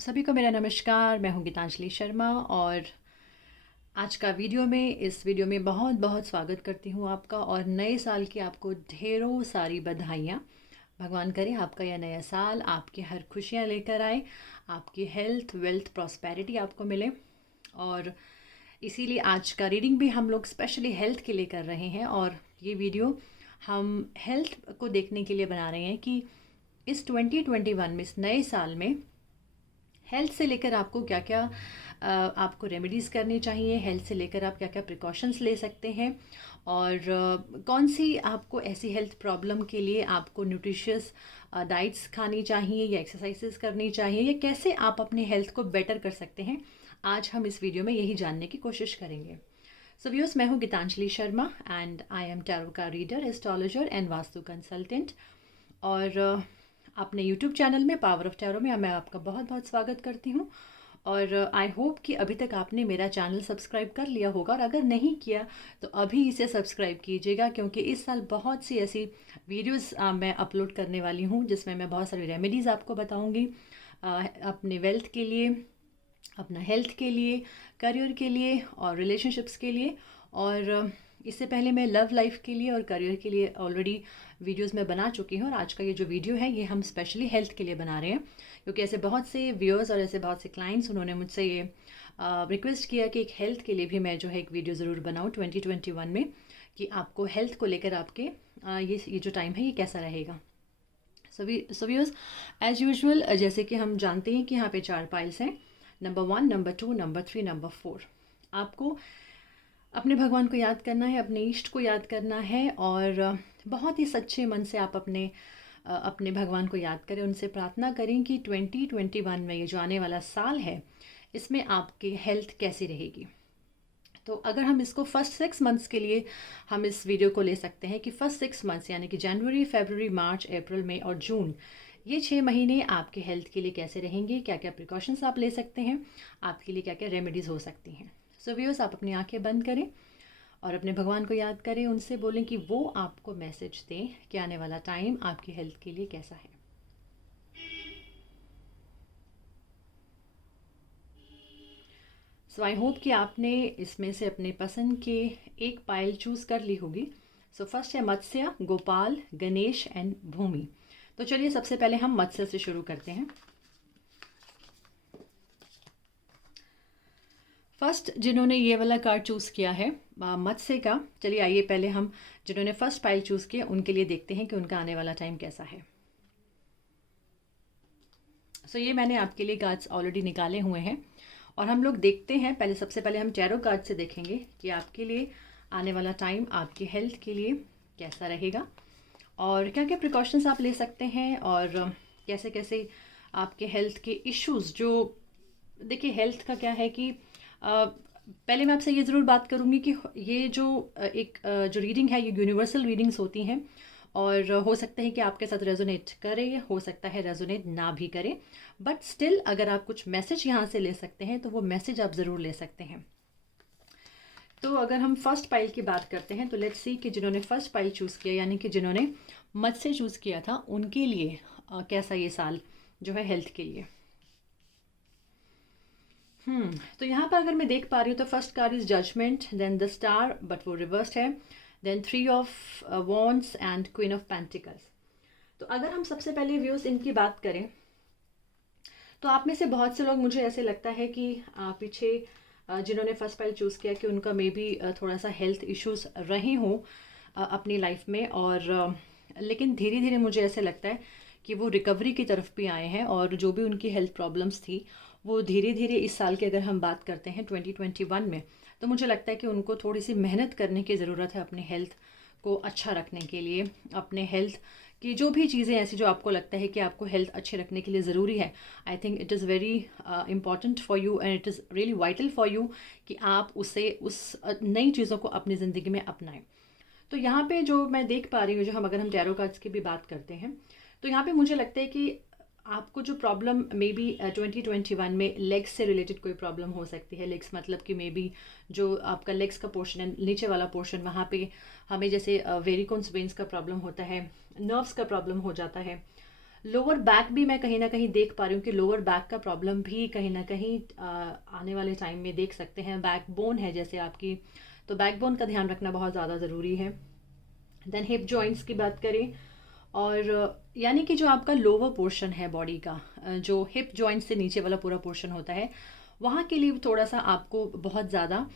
आप सभी को मेरा नमस्कार। मैं हूँ गीतांजलि शर्मा और आज का इस वीडियो में बहुत बहुत स्वागत करती हूँ आपका। और नए साल की आपको ढेरों सारी बधाइयाँ। भगवान करे आपका यह नया साल आपकी हर खुशियाँ लेकर आए, आपकी हेल्थ वेल्थ प्रॉस्पेरिटी आपको मिले। और इसीलिए आज का रीडिंग भी हम लोग स्पेशली हेल्थ के लिए कर रहे हैं। और ये वीडियो हम हेल्थ को देखने के लिए बना रहे हैं कि इस 2021 में, इस नए साल में हेल्थ से लेकर आपको क्या क्या आपको रेमेडीज़ करनी चाहिए, हेल्थ से लेकर आप क्या क्या प्रिकॉशंस ले सकते हैं, और कौन सी आपको ऐसी हेल्थ प्रॉब्लम के लिए आपको न्यूट्रिशियस डाइट्स खानी चाहिए या एक्सरसाइजेस करनी चाहिए, या कैसे आप अपने हेल्थ को बेटर कर सकते हैं। आज हम इस वीडियो में यही जानने की कोशिश करेंगे। सो व्यूअर्स, मैं हूँ Gitanjali Sharma and I am tarot का reader, astrologer and vastu consultant. और अपने यूट्यूब चैनल में पावर ऑफ टैरो में मैं आपका बहुत बहुत स्वागत करती हूँ। और आई होप कि अभी तक आपने मेरा चैनल सब्सक्राइब कर लिया होगा, और अगर नहीं किया तो अभी इसे सब्सक्राइब कीजिएगा, क्योंकि इस साल बहुत सी ऐसी वीडियोस मैं अपलोड करने वाली हूँ जिसमें मैं बहुत सारी रेमेडीज़ आपको बताऊँगी अपने वेल्थ के लिए, अपना हेल्थ के लिए, करियर के लिए और रिलेशनशिप्स के लिए। और इससे पहले मैं लव लाइफ के लिए और करियर के लिए ऑलरेडी वीडियोस में बना चुकी हूँ। और आज का ये जो वीडियो है ये हम स्पेशली हेल्थ के लिए बना रहे हैं, क्योंकि ऐसे बहुत से व्यूअर्स और ऐसे बहुत से क्लाइंट्स उन्होंने मुझसे ये रिक्वेस्ट किया कि एक हेल्थ के लिए भी मैं जो है एक वीडियो ज़रूर बनाऊँ 2021 में, कि आपको हेल्थ को लेकर आपके ये जो टाइम है ये कैसा रहेगा। सो व्यूअर्स, एज यूजुअल जैसे कि हम जानते हैं कि यहाँ पे 4 पाइल्स हैं, नंबर 1, नंबर 2, नंबर 3, नंबर 4। आपको अपने भगवान को याद करना है, अपने इष्ट को याद करना है, और बहुत ही सच्चे मन से आप अपने भगवान को याद करें, उनसे प्रार्थना करें कि 2021 में ये जो आने वाला साल है इसमें आपकी हेल्थ कैसी रहेगी। तो अगर हम इसको फर्स्ट 6 मंथ्स के लिए हम इस वीडियो को ले सकते हैं कि फर्स्ट 6 मंथ्स यानी कि जनवरी, फरवरी, मार्च, अप्रैल, मई और जून, ये 6 महीने आपके हेल्थ के लिए कैसे रहेंगे, क्या क्या प्रिकॉशंस आप ले सकते हैं, आपके लिए क्या क्या रेमेडीज़ हो सकती हैं। सो व्यूअर्स, आप अपनी आंखें बंद करें और अपने भगवान को याद करें, उनसे बोलें कि वो आपको मैसेज दें कि आने वाला टाइम आपकी हेल्थ के लिए कैसा है। सो आई होप कि आपने इसमें से अपने पसंद के एक पाइल चूज़ कर ली होगी। सो फर्स्ट है मत्स्य, गोपाल, गणेश एंड भूमि। तो चलिए सबसे पहले हम मत्स्य से शुरू करते हैं। फर्स्ट जिन्होंने ये वाला कार्ड चूज़ किया है मत्स्य का, चलिए आइए पहले हम जिन्होंने फर्स्ट पाइल चूज़ किया उनके लिए देखते हैं कि उनका आने वाला टाइम कैसा है। सो ये मैंने आपके लिए कार्ड्स ऑलरेडी निकाले हुए हैं, और हम लोग देखते हैं। पहले सबसे पहले हम टैरो कार्ड से देखेंगे कि आपके लिए आने वाला टाइम आपकी हेल्थ के लिए कैसा रहेगा, और क्या क्या प्रिकॉशंस आप ले सकते हैं, और कैसे कैसे आपके हेल्थ के इश्यूज़ जो, देखिए हेल्थ का क्या है कि पहले मैं आपसे ये ज़रूर बात करूँगी कि ये जो जो रीडिंग है ये यूनिवर्सल रीडिंग्स होती हैं, और हो सकता है कि आपके साथ रेजोनेट करे, हो सकता है रेजोनेट ना भी करे, बट स्टिल अगर आप कुछ मैसेज यहाँ से ले सकते हैं तो वो मैसेज आप ज़रूर ले सकते हैं। तो अगर हम फर्स्ट पाइल की बात करते हैं तो लेट्स सी कि जिन्होंने फर्स्ट पाइल चूज़ किया यानी कि जिन्होंने मत्स्य चूज़ किया था, उनके लिए कैसा ये साल जो है हेल्थ के लिए। तो यहाँ पर अगर मैं देख पा रही हूँ तो first card is judgement, then the star but वो रिवर्स्ड है, then 3 of wands and queen of pentacles. तो अगर हम सबसे पहले व्यूज इनकी बात करें तो आप में से बहुत से लोग, मुझे ऐसे लगता है कि पीछे जिन्होंने फर्स्ट पाइल चूज़ किया कि उनका मे बी थोड़ा सा हेल्थ इश्यूज रहे हों अपनी लाइफ में, और लेकिन धीरे धीरे मुझे ऐसे लगता है कि वो रिकवरी की तरफ भी आए हैं, और जो भी उनकी हेल्थ प्रॉब्लम्स थी वो धीरे धीरे इस साल की अगर हम बात करते हैं 2021 में, तो मुझे लगता है कि उनको थोड़ी सी मेहनत करने की ज़रूरत है अपने हेल्थ को अच्छा रखने के लिए। अपने हेल्थ की जो भी चीज़ें ऐसी जो आपको लगता है कि आपको हेल्थ अच्छे रखने के लिए ज़रूरी है, I think it is very important for you and it is really vital for you कि आप उस नई चीज़ों को अपनी ज़िंदगी में अपनाएं। तो यहाँ पे जो मैं देख पा रही हूँ, अगर हम टैरो कार्ड्स की भी बात करते हैं तो यहाँ पे मुझे लगता है कि आपको जो प्रॉब्लम मे बी 2021 में लेग्स से रिलेटेड कोई प्रॉब्लम हो सकती है। लेग्स मतलब कि मे बी जो आपका लेग्स का पोर्शन है, नीचे वाला पोर्शन, वहाँ पे हमें जैसे वेरिकोन्स वेन्स का प्रॉब्लम होता है, नर्व्स का प्रॉब्लम हो जाता है, लोअर बैक भी मैं कहीं ना कहीं देख पा रही हूँ कि लोअर बैक का प्रॉब्लम भी कहीं ना कहीं आने वाले टाइम में देख सकते हैं। बैक बोन है जैसे आपकी, तो बैक बोन का ध्यान रखना बहुत ज़्यादा ज़रूरी है। देन हिप जॉइंट्स की बात करें, और यानी कि जो आपका लोअर पोर्शन है बॉडी का, जो हिप जॉइंट से नीचे वाला पूरा पोर्शन होता है, वहाँ के लिए थोड़ा सा आपको बहुत ज़्यादा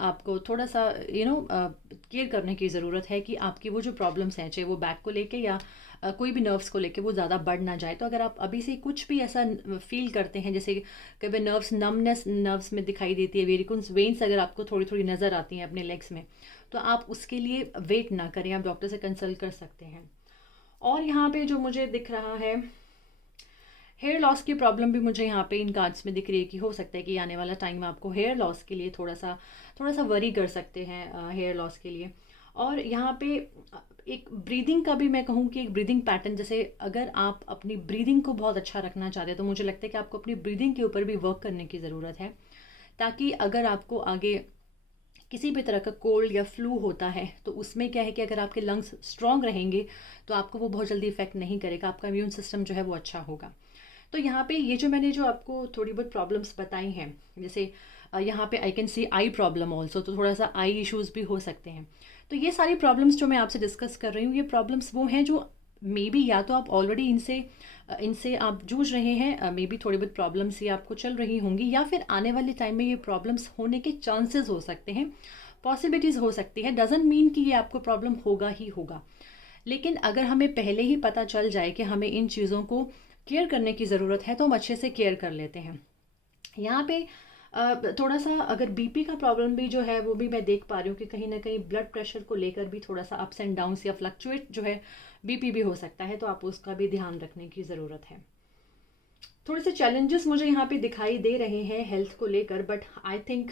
आपको थोड़ा सा केयर करने की ज़रूरत है कि आपकी वो जो प्रॉब्लम्स हैं, चाहे वो बैक को लेके या कोई भी नर्व्स को लेके, वो ज़्यादा बढ़ ना जाए। तो अगर आप अभी से कुछ भी ऐसा फील करते हैं, जैसे कभी नर्व्स नमनेस नर्व्स में दिखाई देती है, वेरिकोस वेन्स अगर आपको थोड़ी थोड़ी नज़र आती हैं अपने लेग्स में, तो आप उसके लिए वेट ना करें, आप डॉक्टर से कंसल्ट कर सकते हैं। और यहाँ पे जो मुझे दिख रहा है, हेयर लॉस की प्रॉब्लम भी मुझे यहाँ पे इन कार्ड्स में दिख रही है कि हो सकता है कि आने वाला टाइम आपको हेयर लॉस के लिए थोड़ा सा वरी कर सकते हैं हेयर लॉस के लिए। और यहाँ पे एक ब्रीदिंग का भी मैं कहूँ कि एक ब्रीदिंग पैटर्न, जैसे अगर आप अपनी ब्रीदिंग को बहुत अच्छा रखना चाहते हैं, तो मुझे लगता है कि आपको अपनी ब्रीदिंग के ऊपर भी वर्क करने की ज़रूरत है, ताकि अगर आपको आगे किसी भी तरह का कोल्ड या फ्लू होता है, तो उसमें क्या है कि अगर आपके लंग्स स्ट्रॉन्ग रहेंगे तो आपको वो बहुत जल्दी इफेक्ट नहीं करेगा, आपका इम्यून सिस्टम जो है वो अच्छा होगा। तो यहाँ पे ये जो मैंने जो आपको थोड़ी बहुत प्रॉब्लम्स बताई हैं, जैसे यहाँ पे I can see I problem also, तो थोड़ा सा आई इश्यूज़ भी हो सकते हैं। तो ये सारी प्रॉब्लम्स जो मैं आपसे डिस्कस कर रही हूँ, ये प्रॉब्लम्स वो हैं जो मे बी या तो आप ऑलरेडी इनसे आप जूझ रहे हैं, मे बी थोड़ी बहुत प्रॉब्लम्स ये आपको चल रही होंगी, या फिर आने वाले टाइम में ये प्रॉब्लम्स होने के चांसेस हो सकते हैं, पॉसिबिलिटीज़ हो सकती है। डजंट मीन कि ये आपको प्रॉब्लम होगा ही होगा, लेकिन अगर हमें पहले ही पता चल जाए कि हमें इन चीज़ों को केयर करने की ज़रूरत है, तो हम अच्छे से केयर कर लेते हैं। यहाँ पे थोड़ा सा अगर बीपी का प्रॉब्लम भी जो है वो भी मैं देख पा रही हूँ कि कहीं ना कहीं ब्लड प्रेशर को लेकर भी थोड़ा सा अप्स एंड डाउन्स या फ्लक्चुएट जो है बीपी भी हो सकता है, तो आप उसका भी ध्यान रखने की ज़रूरत है। थोड़े से चैलेंजेस मुझे यहाँ पे दिखाई दे रहे हैं हेल्थ को लेकर, बट आई थिंक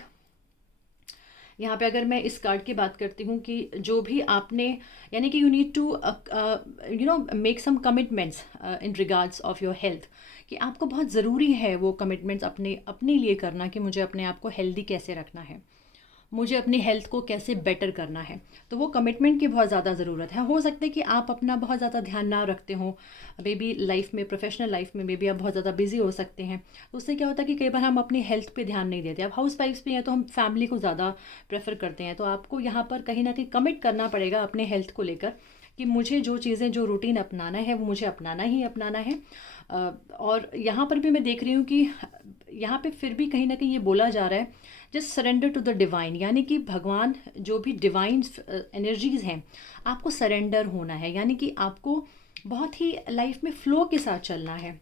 यहाँ पे अगर मैं इस कार्ड की बात करती हूँ कि जो भी आपने, यानी कि you need to make some commitments in regards of your health, कि आपको बहुत ज़रूरी है वो कमिटमेंट्स अपने लिए करना, कि मुझे अपने आप को हेल्दी कैसे रखना है, मुझे अपनी हेल्थ को कैसे बेटर करना है। तो वो कमिटमेंट की बहुत ज़्यादा ज़रूरत है। हो सकता है कि आप अपना बहुत ज़्यादा ध्यान ना रखते हो, मे बी लाइफ में, प्रोफेशनल लाइफ में मे बी आप बहुत ज़्यादा बिजी हो सकते हैं, तो उससे क्या होता है कि कई बार हम अपनी हेल्थ पे ध्यान नहीं देते। अब हाउस वाइफ्स भी हैं तो हम फैमिली को ज़्यादा प्रेफर करते हैं, तो आपको यहाँ पर कहीं ना कहीं कमिट करना पड़ेगा अपने हेल्थ को लेकर, कि मुझे जो चीज़ें, जो रूटीन अपनाना है वो मुझे अपनाना ही अपनाना है। और यहाँ पर भी मैं देख रही हूँ कि यहाँ पे फिर भी कहीं ना कहीं ये बोला जा रहा है, just surrender to the divine, यानी कि भगवान, जो भी डिवाइन एनर्जीज हैं, आपको सरेंडर होना है, यानी कि आपको बहुत ही लाइफ में फ्लो के साथ चलना है।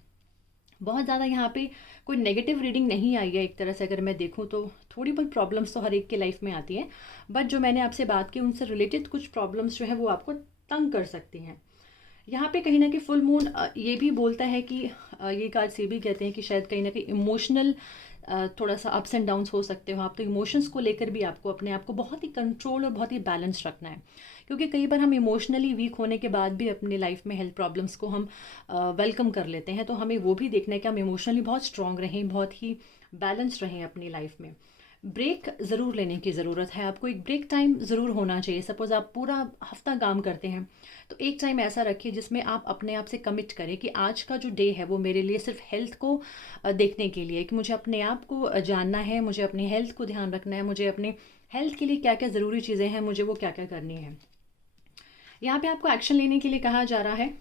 बहुत ज़्यादा यहाँ पे कोई नेगेटिव रीडिंग नहीं आई है, एक तरह से अगर मैं देखूँ तो थोड़ी बहुत प्रॉब्लम्स तो हर एक के लाइफ में आती हैं, बट जो मैंने आपसे बात की उनसे रिलेटेड कुछ प्रॉब्लम्स जो है वो आपको तंग कर सकती हैं। यहाँ पे कहीं ना कहीं फुल मून ये भी बोलता है कि ये कार्ड्स ये भी कहते हैं कि शायद कहीं ना कहीं इमोशनल थोड़ा सा अप्स एंड डाउन्स हो सकते हो आप, तो इमोशंस को लेकर भी आपको अपने आप को बहुत ही कंट्रोल और बहुत ही बैलेंस रखना है, क्योंकि कई बार हम इमोशनली वीक होने के बाद भी अपनी लाइफ में हेल्थ प्रॉब्लम्स को हम वेलकम कर लेते हैं। तो हमें वो भी देखना है कि हम इमोशनली बहुत स्ट्रांग रहें, बहुत ही बैलेंस रहें अपनी लाइफ में। ब्रेक ज़रूर लेने की ज़रूरत है, आपको एक ब्रेक टाइम ज़रूर होना चाहिए। सपोज़ आप पूरा हफ्ता काम करते हैं, तो एक टाइम ऐसा रखिए जिसमें आप अपने आप से कमिट करें कि आज का जो डे है वो मेरे लिए सिर्फ हेल्थ को देखने के लिए, कि मुझे अपने आप को जानना है, मुझे अपनी हेल्थ को ध्यान रखना है, मुझे अपने हेल्थ के लिए क्या क्या ज़रूरी चीज़ें हैं, मुझे वो क्या क्या करनी है। यहाँ पे आपको एक्शन लेने के लिए कहा जा रहा है।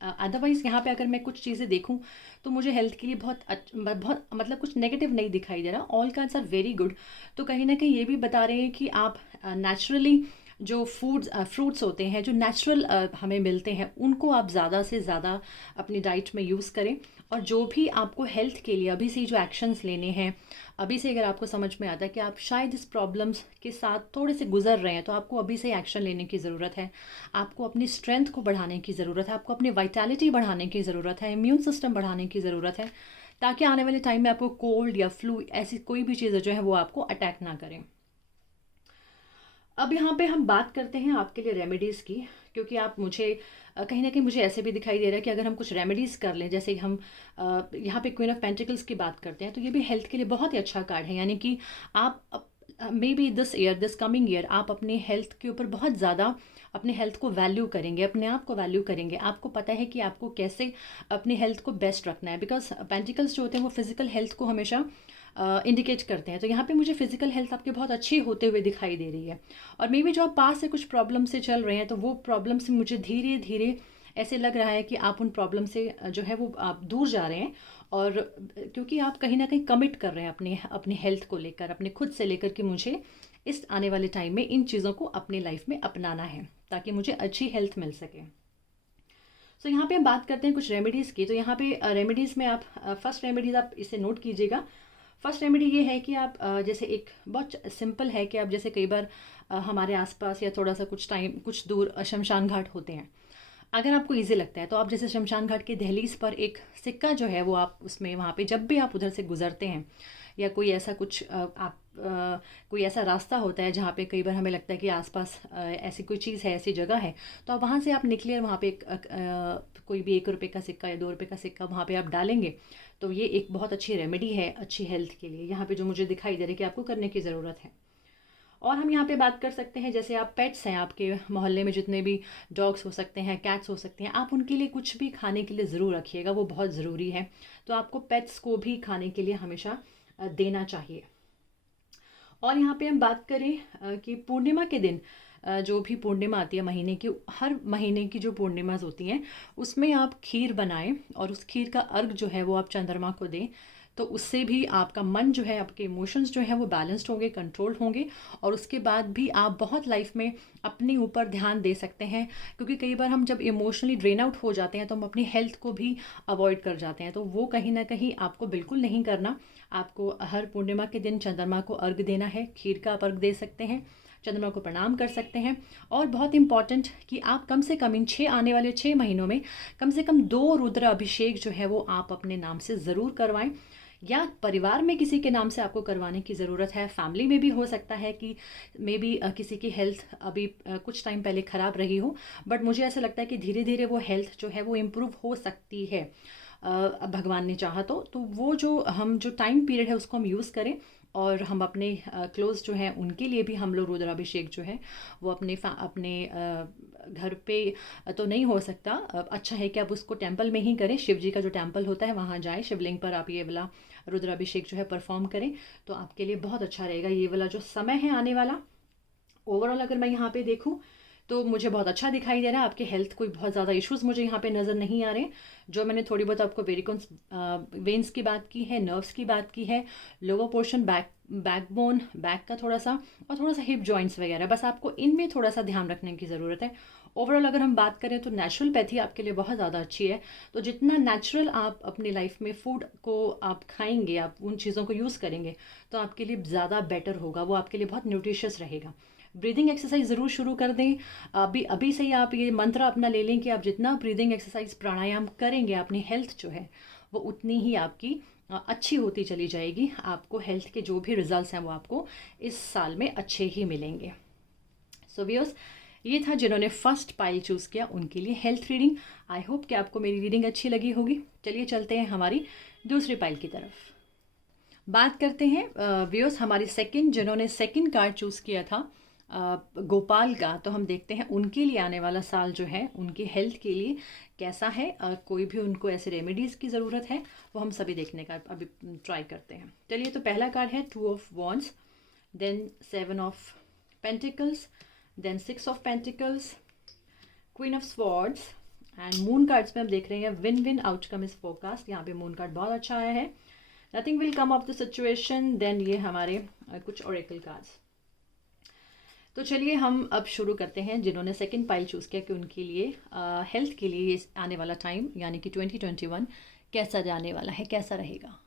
अदरवाइज़ यहाँ पे अगर मैं कुछ चीज़ें देखूँ तो मुझे हेल्थ के लिए बहुत मतलब कुछ नेगेटिव नहीं दिखाई दे रहा। All cards are very good. तो कहीं ना कहीं ये भी बता रहे हैं कि आप नेचुरली जो फ्रूट्स होते हैं, जो नेचुरल हमें मिलते हैं, उनको आप ज़्यादा से ज़्यादा अपनी डाइट में यूज़ करें। और जो भी आपको हेल्थ के लिए अभी से जो एक्शंस लेने हैं, अभी से अगर आपको समझ में आता है कि आप शायद इस प्रॉब्लम्स के साथ थोड़े से गुजर रहे हैं, तो आपको अभी से एक्शन लेने की ज़रूरत है। आपको अपनी स्ट्रेंथ को बढ़ाने की ज़रूरत है, आपको अपनी वाइटैलिटी बढ़ाने की ज़रूरत है, इम्यून सिस्टम बढ़ाने की ज़रूरत है, ताकि आने वाले टाइम में आपको कोल्ड या फ्लू ऐसी कोई भी चीज़ें जो है वो आपको अटैक ना करें। अब यहाँ पे हम बात करते हैं आपके लिए रेमेडीज़ की, क्योंकि आप मुझे कहीं ना कहीं मुझे ऐसे भी दिखाई दे रहा है कि अगर हम कुछ रेमेडीज़ कर लें, जैसे हम यहाँ पे क्वीन ऑफ पेंटिकल्स की बात करते हैं, तो ये भी हेल्थ के लिए बहुत ही अच्छा कार्ड है। यानी कि आप may be this year, this coming year, आप अपने हेल्थ के ऊपर बहुत ज़्यादा अपने हेल्थ को वैल्यू करेंगे, अपने आप को वैल्यू करेंगे। आपको पता है कि आपको कैसे अपनी हेल्थ को बेस्ट रखना है, बिकॉज पेंटिकल्स जो होते हैं वो फिजिकल हेल्थ को हमेशा इंडिकेट करते हैं। तो यहाँ पे मुझे फिजिकल हेल्थ आपकी बहुत अच्छी होते हुए दिखाई दे रही है। और मे बी जो आप पास से कुछ प्रॉब्लम से चल रहे हैं, तो वो प्रॉब्लम से मुझे धीरे धीरे ऐसे लग रहा है कि आप उन प्रॉब्लम से जो है वो आप दूर जा रहे हैं। और क्योंकि आप कहीं ना कहीं कमिट कर रहे हैं अपने अपनी हेल्थ को लेकर, अपने खुद से लेकर कि मुझे इस आने वाले टाइम में इन चीज़ों को अपने लाइफ में अपनाना है ताकि मुझे अच्छी हेल्थ मिल सके। सो यहाँ पे हम बात करते हैं कुछ रेमेडीज़ की। तो यहाँ पे रेमेडीज़ में आप फर्स्ट रेमेडीज़ आप इसे नोट कीजिएगा। फर्स्ट रेमेडी ये है कि आप जैसे एक बहुत सिंपल है कि आप जैसे कई बार हमारे आसपास या थोड़ा सा कुछ टाइम कुछ दूर शमशान घाट होते हैं। अगर आपको ईजी लगता है तो आप जैसे शमशान घाट के दहलीज पर एक सिक्का जो है वो आप उसमें वहाँ पे जब भी आप उधर से गुजरते हैं, या कोई ऐसा कुछ कोई ऐसा रास्ता होता है जहाँ पे कई बार हमें लगता है कि आसपास ऐसी कोई चीज़ है, ऐसी जगह है, तो आप वहाँ से आप निकले और वहाँ पे एक कोई भी 1 रुपये का सिक्का या 2 रुपये का सिक्का वहाँ पे आप डालेंगे, तो ये एक बहुत अच्छी रेमेडी है अच्छी हेल्थ के लिए, यहाँ पे जो मुझे दिखाई दे रही है कि आपको करने की ज़रूरत है। और हम यहाँ पे बात कर सकते हैं जैसे आप पेट्स हैं, आपके मोहल्ले में जितने भी डॉग्स हो सकते हैं, कैट्स हो सकते हैं, आप उनके लिए कुछ भी खाने के लिए ज़रूर रखिएगा, वो बहुत ज़रूरी है। तो आपको पेट्स को भी खाने के लिए हमेशा देना चाहिए। और यहाँ पे हम बात करें कि पूर्णिमा के दिन जो भी पूर्णिमा आती है महीने की, हर महीने की जो पूर्णिमाज होती हैं उसमें आप खीर बनाएं और उस खीर का अर्घ जो है वो आप चंद्रमा को दें। तो उससे भी आपका मन जो है, आपके इमोशंस जो है वो बैलेंस्ड होंगे, कंट्रोल होंगे, और उसके बाद भी आप बहुत लाइफ में अपने ऊपर ध्यान दे सकते हैं। क्योंकि कई बार हम जब इमोशनली ड्रेन आउट हो जाते हैं तो हम अपनी हेल्थ को भी अवॉइड कर जाते हैं, तो वो कहीं ना कहीं आपको बिल्कुल नहीं करना। आपको हर पूर्णिमा के दिन चंद्रमा को अर्घ देना है, खीर का आप अर्घ दे सकते हैं, चंद्रमा को प्रणाम कर सकते हैं। और बहुत इंपॉर्टेंट कि आप कम से कम इन आने वाले 6 महीनों में कम से कम 2 रुद्र अभिषेक जो है वो आप अपने नाम से ज़रूर करवाएं, या परिवार में किसी के नाम से आपको करवाने की ज़रूरत है। फैमिली में भी हो सकता है कि मे बी किसी की हेल्थ अभी कुछ टाइम पहले ख़राब रही हो, बट मुझे ऐसा लगता है कि धीरे धीरे वो हेल्थ जो है वो इम्प्रूव हो सकती है, भगवान ने चाहा तो वो जो टाइम पीरियड है उसको हम यूज़ करें, और हम अपने क्लोज जो हैं उनके लिए भी हम लोग रुद्राभिषेक जो है वो अपने घर पे तो नहीं हो सकता, अच्छा है कि आप उसको टेंपल में ही करें। शिव जी का जो टेंपल होता है वहाँ जाएं, शिवलिंग पर आप ये वाला रुद्राभिषेक जो है परफॉर्म करें, तो आपके लिए बहुत अच्छा रहेगा। ये वाला जो समय है आने वाला, ओवरऑल अगर मैं यहाँ पे देखूँ तो मुझे बहुत अच्छा दिखाई दे रहा है। आपके हेल्थ कोई बहुत ज़्यादा इश्यूज़ मुझे यहाँ पे नज़र नहीं आ रहे। जो मैंने थोड़ी बहुत आपको वेरिकोन्स वेन्स की बात की है, नर्व्स की बात की है, लोअर पोर्शन बैकबोन, बैक का थोड़ा सा, और थोड़ा सा हिप जॉइंट्स वगैरह, बस आपको इनमें थोड़ा सा ध्यान रखने की ज़रूरत है। ओवरऑल अगर हम बात करें तो नेचुरलपैथी आपके लिए बहुत ज़्यादा अच्छी है। तो जितना नेचुरल आप अपनी लाइफ में फूड को आप खाएंगे, आप उन चीज़ों को यूज़ करेंगे, तो आपके लिए ज़्यादा बेटर होगा, वो आपके लिए बहुत न्यूट्रिशियस रहेगा। ब्रीदिंग एक्सरसाइज ज़रूर शुरू कर दें। अभी से ही आप ये मंत्र अपना ले लें कि आप जितना ब्रीदिंग एक्सरसाइज प्राणायाम करेंगे, अपनी हेल्थ जो है वो उतनी ही आपकी अच्छी होती चली जाएगी। आपको हेल्थ के जो भी रिजल्ट्स हैं वो आपको इस साल में अच्छे ही मिलेंगे। सो व्यूअर्स, ये था जिन्होंने फर्स्ट पाइल चूज़ किया उनके लिए हेल्थ रीडिंग। आई होप कि आपको मेरी रीडिंग अच्छी लगी होगी। चलिए चलते हैं हमारी दूसरी पाइल की तरफ। बात करते हैं व्यूअर्स हमारी जिन्होंने सेकंड कार्ड चूज़ किया था गोपाल का। तो हम देखते हैं उनके लिए आने वाला साल जो है उनकी हेल्थ के लिए कैसा है। कोई भी उनको ऐसे रेमेडीज़ की ज़रूरत है वो हम सभी देखने का अभी ट्राई करते हैं। चलिए, तो पहला कार्ड है 2 of wands, then 7 of pentacles, then 6 of pentacles, queen of swords and moon cards में हम देख रहे हैं win win outcome is forecast. यहाँ पे मून कार्ड बहुत अच्छा आया है, nothing will come of the situation. Then ये हमारे कुछ ओरेकल कार्ड्स। तो चलिए हम अब शुरू करते हैं जिन्होंने सेकंड पाइल चूज़ किया कि उनके लिए हेल्थ के लिए आने वाला टाइम यानी कि 2021 कैसा जाने वाला है, कैसा रहेगा।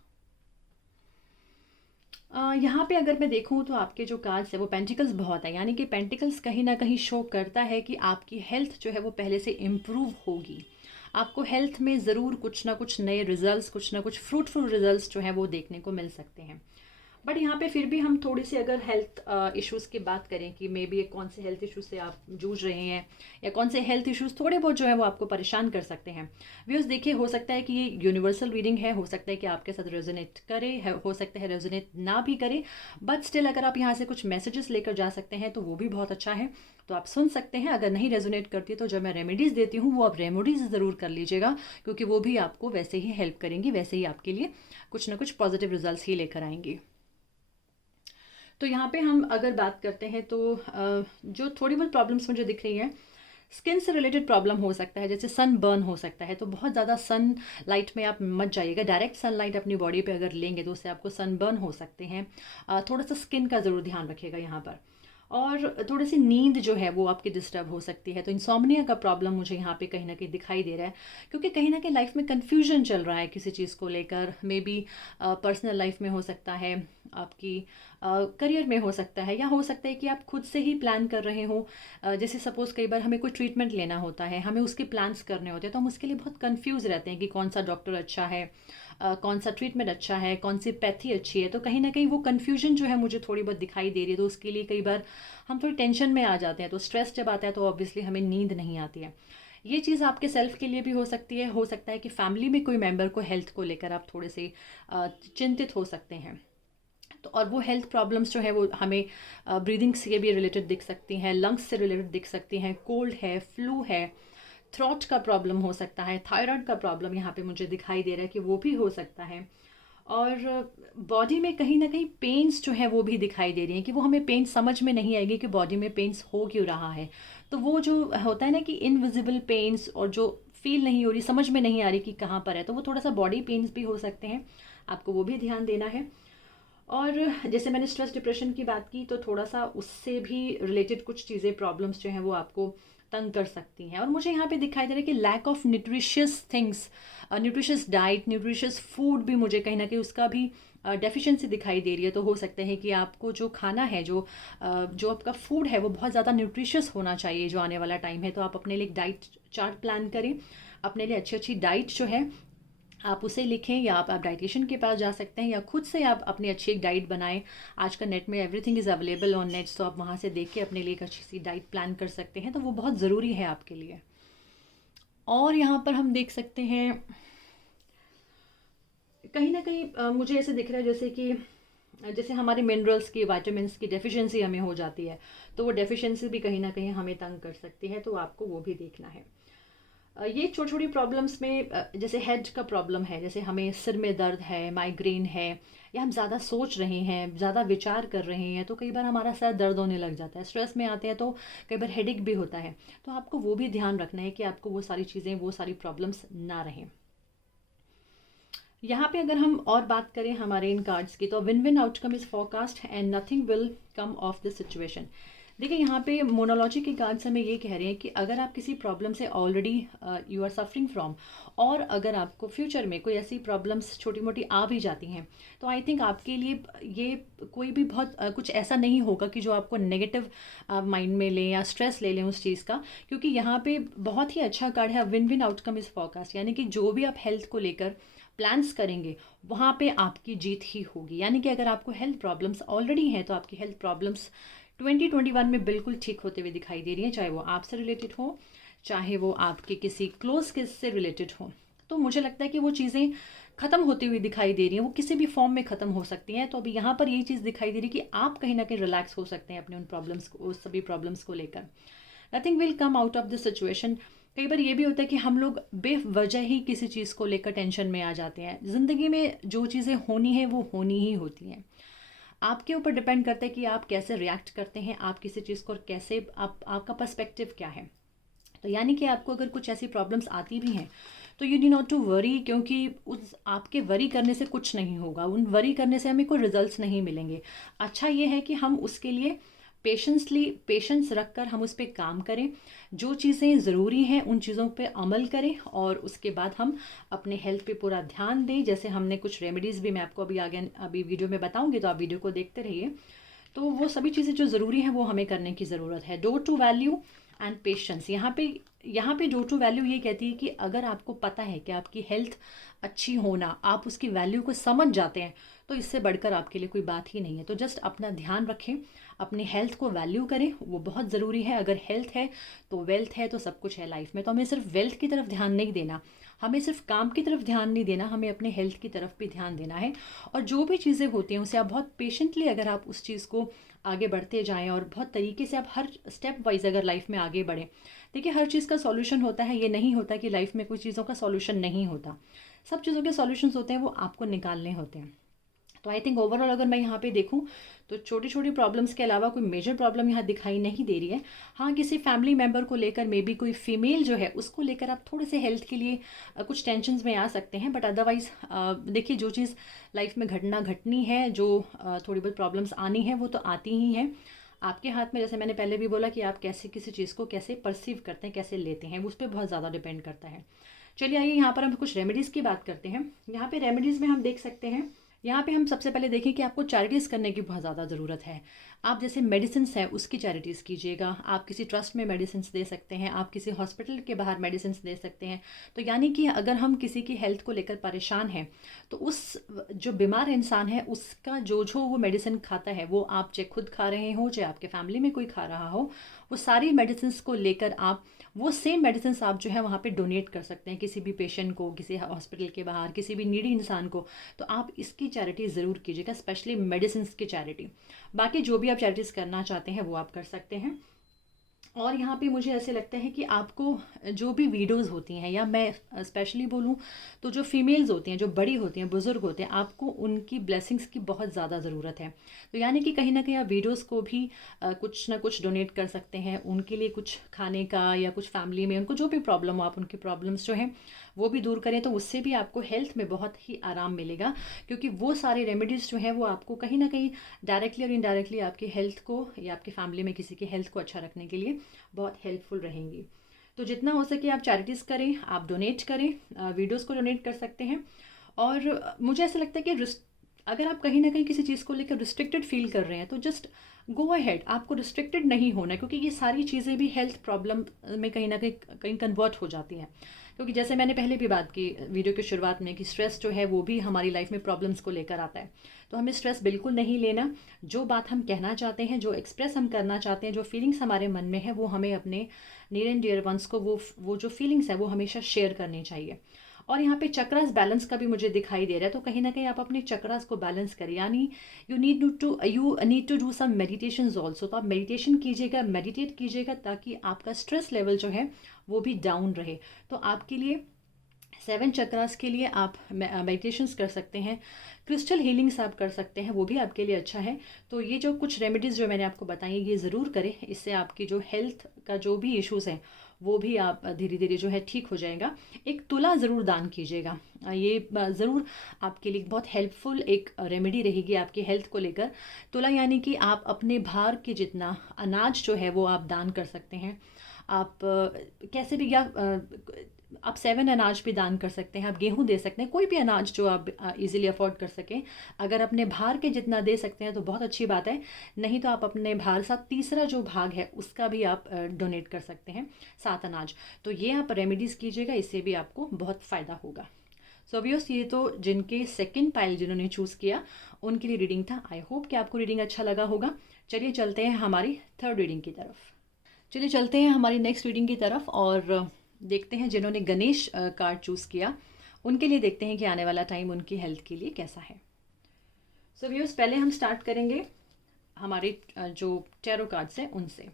यहाँ पे अगर मैं देखूँ तो आपके जो कार्ड्स है वो पेंटिकल्स बहुत है, यानी कि पेंटिकल्स कहीं ना कहीं शो करता है कि आपकी हेल्थ जो है वो पहले से इम्प्रूव होगी। आपको हेल्थ में ज़रूर कुछ ना कुछ नए रिजल्ट्स, कुछ ना कुछ फ्रूटफुल रिजल्ट्स जो हैं वो देखने को मिल सकते हैं। बट यहाँ पे फिर भी हम थोड़ी सी अगर हेल्थ इश्यूज़ की बात करें कि मे बी कौन से हेल्थ इश्यूज से आप जूझ रहे हैं या कौन से हेल्थ इश्यूज़ थोड़े बहुत जो है वो आपको परेशान कर सकते हैं। व्यूज़ देखिए, हो सकता है कि ये यूनिवर्सल रीडिंग है, हो सकता है कि आपके साथ रेजोनेट करे, हो सकता है रेजोनेट ना भी करे, बट स्टिल अगर आप यहाँ से कुछ मैसेजेस लेकर जा सकते हैं तो वो भी बहुत अच्छा है। तो आप सुन सकते हैं। अगर नहीं रेजोनेट करती तो जब मैं रेमेडीज़ देती हूँ वो आप रेमेडीज़ ज़रूर कर लीजिएगा, क्योंकि वो भी आपको वैसे ही हेल्प करेंगी, वैसे ही आपके लिए कुछ ना कुछ पॉजिटिव रिजल्ट्स ही लेकर आएंगी। तो यहाँ पे हम अगर बात करते हैं तो जो थोड़ी बहुत प्रॉब्लम्स मुझे दिख रही हैं, स्किन से रिलेटेड प्रॉब्लम हो सकता है, जैसे सन बर्न हो सकता है। तो बहुत ज़्यादा सन लाइट में आप मत जाइएगा, डायरेक्ट सनलाइट अपनी बॉडी पे अगर लेंगे तो उससे आपको सन बर्न हो सकते हैं। थोड़ा सा स्किन का ज़रूर ध्यान रखिएगा यहाँ पर। और थोड़ी सी नींद जो है वो आपकी डिस्टर्ब हो सकती है। तो इंसोम्निया का प्रॉब्लम मुझे यहाँ पे कहीं ना कहीं दिखाई दे रहा है, क्योंकि कहीं ना कहीं लाइफ में कन्फ्यूजन चल रहा है किसी चीज़ को लेकर। मे बी पर्सनल लाइफ में हो सकता है, आपकी करियर में हो सकता है, या हो सकता है कि आप खुद से ही प्लान कर रहे हो। जैसे सपोज़ कई बार हमें कोई ट्रीटमेंट लेना होता है, हमें उसके प्लान्स करने होते हैं, तो हम उसके लिए बहुत कंफ्यूज रहते हैं कि कौन सा डॉक्टर अच्छा है, कौन सा ट्रीटमेंट अच्छा है, कौन सी पैथी अच्छी है। तो कहीं ना कहीं वो कन्फ्यूजन जो है मुझे थोड़ी बहुत दिखाई दे रही है। तो उसके लिए कई बार हम थोड़ी टेंशन में आ जाते हैं। तो स्ट्रेस जब आता है तो ऑब्वियसली हमें नींद नहीं आती है। ये चीज़ आपके सेल्फ के लिए भी हो सकती है। हो सकता है कि फैमिली में कोई मेंबर को हेल्थ को लेकर आप थोड़े से चिंतित हो सकते हैं। तो और वो हेल्थ प्रॉब्लम्स जो है वो हमें ब्रीदिंग से भी रिलेटेड दिख सकती हैं, लंग्स से रिलेटेड दिख सकती हैं, कोल्ड है, फ्लू है, थ्रोट का प्रॉब्लम हो सकता है, थायराइड का प्रॉब्लम यहाँ पे मुझे दिखाई दे रहा है कि वो भी हो सकता है। और बॉडी में कहीं ना कहीं पेन्स जो है वो भी दिखाई दे रही हैं, कि वो हमें पेन समझ में नहीं आएगी कि बॉडी में पेन्स हो क्यों रहा है। तो वो जो होता है ना कि इनविजिबल पेन्स, और जो फील नहीं हो रही, समझ में नहीं आ रही कि कहाँ पर है, तो वो थोड़ा सा बॉडी पेन्स भी हो सकते हैं। आपको वो भी ध्यान देना है। और जैसे मैंने स्ट्रेस डिप्रेशन की बात की, तो थोड़ा सा उससे भी रिलेटेड कुछ चीज़ें, प्रॉब्लम्स जो हैं वो आपको तंग कर सकती हैं। और मुझे यहाँ पे दिखाई दे रहा है कि lack of nutritious things, nutritious diet, nutritious food भी मुझे कहीं ना कहीं उसका भी डेफिशिएंसी दिखाई दे रही है। तो हो सकता है कि आपको जो खाना है, जो आपका फूड है वो बहुत ज़्यादा न्यूट्रिशियस होना चाहिए जो आने वाला टाइम है। तो आप अपने लिए एक डाइट चार्ट प्लान करें, अपने लिए अच्छी अच्छी डाइट जो है आप उसे लिखें, या आप डाइटिशियन के पास जा सकते हैं, या खुद से आप अपनी अच्छी एक डाइट बनाएं। आज का नेट में everything is available on net, तो आप वहाँ से देख के अपने लिए एक अच्छी सी डाइट प्लान कर सकते हैं। तो वो बहुत ज़रूरी है आपके लिए। और यहाँ पर हम देख सकते हैं कहीं ना कहीं मुझे ऐसे दिख रहा है जैसे कि जैसे हमारे मिनरल्स की, वाइटामिन्स की डेफिशिएंसी हमें हो जाती है, तो वो डेफिशिएंसी भी कहीं ना कहीं हमें तंग कर सकती है। तो आपको वो भी देखना है। ये छोटी छोटी प्रॉब्लम्स में जैसे हेड का प्रॉब्लम है, जैसे हमें सिर में दर्द है, माइग्रेन है, या हम ज़्यादा सोच रहे हैं, ज़्यादा विचार कर रहे हैं, तो कई बार हमारा सर दर्द होने लग जाता है। स्ट्रेस में आते हैं तो कई बार हेडेक भी होता है। तो आपको वो भी ध्यान रखना है कि आपको वो सारी चीज़ें, वो सारी प्रॉब्लम्स ना रहें। यहाँ पे अगर हम और बात करें हमारे इन कार्ड्स की, तो win win outcome is forecast and nothing will come of this situation. देखिए, यहाँ पे मोनोलॉजी के कार्ड्स हमें ये कह रहे हैं कि अगर आप किसी प्रॉब्लम से already you are suffering from, और अगर आपको फ्यूचर में कोई ऐसी प्रॉब्लम्स छोटी मोटी आ भी जाती हैं, तो आई थिंक आपके लिए ये कोई भी बहुत कुछ ऐसा नहीं होगा कि जो आपको नेगेटिव माइंड में लें या स्ट्रेस ले लें उस चीज़ का। क्योंकि यहाँ पे बहुत ही अच्छा कार्ड है, win win outcome is forecast, यानी कि जो भी आप हेल्थ को लेकर प्लान्स करेंगे वहाँ पे आपकी जीत ही होगी। यानी कि अगर आपको हेल्थ प्रॉब्लम्स ऑलरेडी हैं, तो आपकी हेल्थ प्रॉब्लम्स 2021 में बिल्कुल ठीक होते हुए दिखाई दे रही हैं, चाहे वो आपसे रिलेटेड हो, चाहे वो आपके किसी क्लोज किस से रिलेटेड हो। तो मुझे लगता है कि वो चीज़ें ख़त्म होती हुई दिखाई दे रही हैं, वो किसी भी फॉर्म में ख़त्म हो सकती हैं। तो अभी यहाँ पर यही चीज़ दिखाई दे रही है कि आप कहीं ना कहीं रिलैक्स हो सकते हैं अपने उन प्रॉब्लम्स को, उस सभी प्रॉब्लम्स को लेकर। Nothing will come out of this situation. कई बार ये भी होता है कि हम लोग बेवजह ही किसी चीज़ को लेकर टेंशन में आ जाते हैं। ज़िंदगी में जो चीज़ें होनी है वो होनी ही होती हैं। आपके ऊपर डिपेंड करता है कि आप कैसे रिएक्ट करते हैं, आप किसी चीज़ को कैसे, आपका पर्सपेक्टिव क्या है। तो यानी कि आपको अगर कुछ ऐसी प्रॉब्लम्स आती भी हैं, तो you do not to worry, क्योंकि उस आपके वरी करने से कुछ नहीं होगा। उन वरी करने से हमें कोई रिजल्ट्स नहीं मिलेंगे। अच्छा ये है कि हम उसके लिए पेशेंस रखकर हम उस पर काम करें, जो चीज़ें ज़रूरी हैं उन चीज़ों पे अमल करें, और उसके बाद हम अपने हेल्थ पे पूरा ध्यान दें। जैसे हमने कुछ रेमेडीज़ भी मैं आपको अभी वीडियो में बताऊंगी, तो आप वीडियो को देखते रहिए। तो वो सभी चीज़ें जो ज़रूरी हैं वो हमें करने की ज़रूरत है। Door to value and patience. यहाँ पे डोर टू वैल्यू ये कहती है कि अगर आपको पता है कि आपकी हेल्थ अच्छी होना, आप उसकी वैल्यू को समझ जाते हैं, तो इससे बढ़कर आपके लिए कोई बात ही नहीं है। तो जस्ट अपना ध्यान रखें, अपनी हेल्थ को वैल्यू करें, वो बहुत ज़रूरी है। अगर हेल्थ है तो वेल्थ है, तो सब कुछ है लाइफ में। तो हमें सिर्फ वेल्थ की तरफ ध्यान नहीं देना, हमें सिर्फ काम की तरफ ध्यान नहीं देना, हमें अपने हेल्थ की तरफ भी ध्यान देना है। और जो भी चीज़ें होती हैं उसे आप बहुत पेशेंटली अगर आप उस चीज़ को आगे बढ़ते जाएं और बहुत तरीके से आप हर स्टेप वाइज अगर लाइफ में आगे बढ़ें। देखिए, हर चीज़ का सॉल्यूशन होता है, ये नहीं होता कि लाइफ में कुछ चीज़ों का सॉल्यूशन नहीं होता। सब चीज़ों के सॉल्यूशंस होते हैं, वो आपको निकालने होते हैं। तो आई थिंक ओवरऑल अगर मैं यहाँ पे देखूँ तो छोटी छोटी प्रॉब्लम्स के अलावा कोई मेजर प्रॉब्लम यहाँ दिखाई नहीं दे रही है। हाँ, किसी फैमिली मेम्बर को लेकर, मे बी कोई फीमेल जो है उसको लेकर आप थोड़े से हेल्थ के लिए कुछ टेंशन्स में आ सकते हैं। बट अदरवाइज़ देखिए, जो चीज़ लाइफ में घटनी है, जो थोड़ी बहुत प्रॉब्लम्स आनी है, वो तो आती ही हैं। आपके हाथ में, जैसे मैंने पहले भी बोला, कि आप कैसे किसी चीज़ को कैसे परसीव करते हैं, कैसे लेते हैं, उस पर बहुत ज़्यादा डिपेंड करता है। चलिए आइए यहाँ पर हम कुछ रेमेडीज़ की बात करते हैं। यहाँ पे रेमेडीज़ में हम देख सकते हैं, यहाँ पे हम सबसे पहले देखें कि आपको चैरिटीज़ करने की बहुत ज़्यादा ज़रूरत है। आप जैसे मेडिसिन है उसकी चैरिटीज़ कीजिएगा, आप किसी ट्रस्ट में मेडिसिन दे सकते हैं, आप किसी हॉस्पिटल के बाहर मेडिसिन दे सकते हैं। तो यानी कि अगर हम किसी की हेल्थ को लेकर परेशान हैं तो उस जो बीमार इंसान है उसका जो वो मेडिसिन खाता है, वो आप चाहे खुद खा रहे हो, चाहे आपके फैमिली में कोई खा रहा हो, वो सारी मेडिसिन को लेकर आप वो सेम मेडिसिन आप जो है वहाँ पे डोनेट कर सकते हैं किसी भी पेशेंट को, किसी हॉस्पिटल के बाहर, किसी भी नीडी इंसान को। तो आप इसकी चैरिटी ज़रूर कीजिएगा, स्पेशली मेडिसिन की चैरिटी। बाकी जो भी आप चैरिटीज़ करना चाहते हैं वो आप कर सकते हैं। और यहाँ पे मुझे ऐसे लगता है कि आपको जो भी वीडियोज़ होती हैं, या मैं स्पेशली बोलूँ तो जो फीमेल्स होती हैं, जो बड़ी होती हैं, बुज़ुर्ग होते हैं, आपको उनकी ब्लेसिंग्स की बहुत ज़्यादा ज़रूरत है। तो यानी कि कहीं ना कहीं आप वीडियोज़ को भी कुछ ना कुछ डोनेट कर सकते हैं, उनके लिए कुछ खाने का, या कुछ फैमिली में उनको जो भी प्रॉब्लम हो, आप उनकी प्रॉब्लम्स जो हैं वो भी दूर करें। तो उससे भी आपको हेल्थ में बहुत ही आराम मिलेगा, क्योंकि वो सारे रेमेडीज़ जो हैं वो आपको कहीं ना कहीं डायरेक्टली और इनडायरेक्टली आपकी हेल्थ को, या आपकी फैमिली में किसी की हेल्थ को अच्छा रखने के लिए बहुत हेल्पफुल रहेंगी। तो जितना हो सके आप चैरिटीज़ करें, आप डोनेट करें, वीडियोज़ को डोनेट कर सकते हैं। और मुझे ऐसा लगता है कि अगर आप कहीं ना कहीं किसी चीज़ को लेकर रिस्ट्रिक्टेड फील कर रहे हैं तो जस्ट गो अहेड, आपको रिस्ट्रिक्टेड नहीं होना है, क्योंकि ये सारी चीज़ें भी हेल्थ प्रॉब्लम में कहीं ना कहीं कन्वर्ट हो जाती हैं। क्योंकि जैसे मैंने पहले भी बात की वीडियो की शुरुआत में, कि स्ट्रेस जो है वो भी हमारी लाइफ में प्रॉब्लम्स को लेकर आता है। तो हमें स्ट्रेस बिल्कुल नहीं लेना। जो बात हम कहना चाहते हैं, जो एक्सप्रेस हम करना चाहते हैं, जो फीलिंग्स हमारे मन में है, वो हमें अपने नियर एंड डियर वंस को वो जो फीलिंग्स है वो हमेशा शेयर करनी चाहिए। और यहाँ पे चक्रास बैलेंस का भी मुझे दिखाई दे रहा है, तो कहीं ना कहीं आप अपने चक्रास को बैलेंस करें, यानी you need to do some meditation also. तो आप मेडिटेशन कीजिएगा, मेडिटेट कीजिएगा, ताकि आपका स्ट्रेस लेवल जो है वो भी डाउन रहे। तो आपके लिए 7 चक्रास के लिए आप मेडिटेशंस कर सकते हैं, क्रिस्टल हीलिंग्स आप कर सकते हैं, वो भी आपके लिए अच्छा है। तो ये जो कुछ रेमेडीज़ जो मैंने आपको बताई, ये ज़रूर करें, इससे आपकी जो हेल्थ का जो भी इश्यूज़ हैं वो भी आप धीरे धीरे जो है ठीक हो जाएगा। एक तुला ज़रूर दान कीजिएगा, ये ज़रूर आपके लिए बहुत हेल्पफुल एक रेमेडी रहेगी आपकी हेल्थ को लेकर। तुला यानी कि आप अपने भार के जितना अनाज जो है वो आप दान कर सकते हैं। आप कैसे भी, या आप 7 अनाज भी दान कर सकते हैं, आप गेहूँ दे सकते हैं, कोई भी अनाज जो आप इजीली अफोर्ड कर सकें। अगर अपने भार के जितना दे सकते हैं तो बहुत अच्छी बात है, नहीं तो आप अपने भार साथ तीसरा जो भाग है उसका भी आप डोनेट कर सकते हैं, 7 अनाज। तो ये आप रेमेडीज़ कीजिएगा, इससे भी आपको बहुत फ़ायदा होगा। सो व्यूअर्स, ये तो जिनके सेकंड पाइल जिन्होंने चूज़ किया उनके लिए रीडिंग था। आई होप कि आपको रीडिंग अच्छा लगा होगा। चलिए चलते हैं हमारी थर्ड रीडिंग की तरफ। चलिए चलते हैं हमारी नेक्स्ट रीडिंग की तरफ और देखते हैं जिन्होंने गणेश कार्ड चूज़ किया उनके लिए, देखते हैं कि आने वाला टाइम उनकी हेल्थ के लिए कैसा है। सो व्यूअर्स, पहले हम स्टार्ट करेंगे हमारे जो टैरो कार्ड्स हैं उनसे।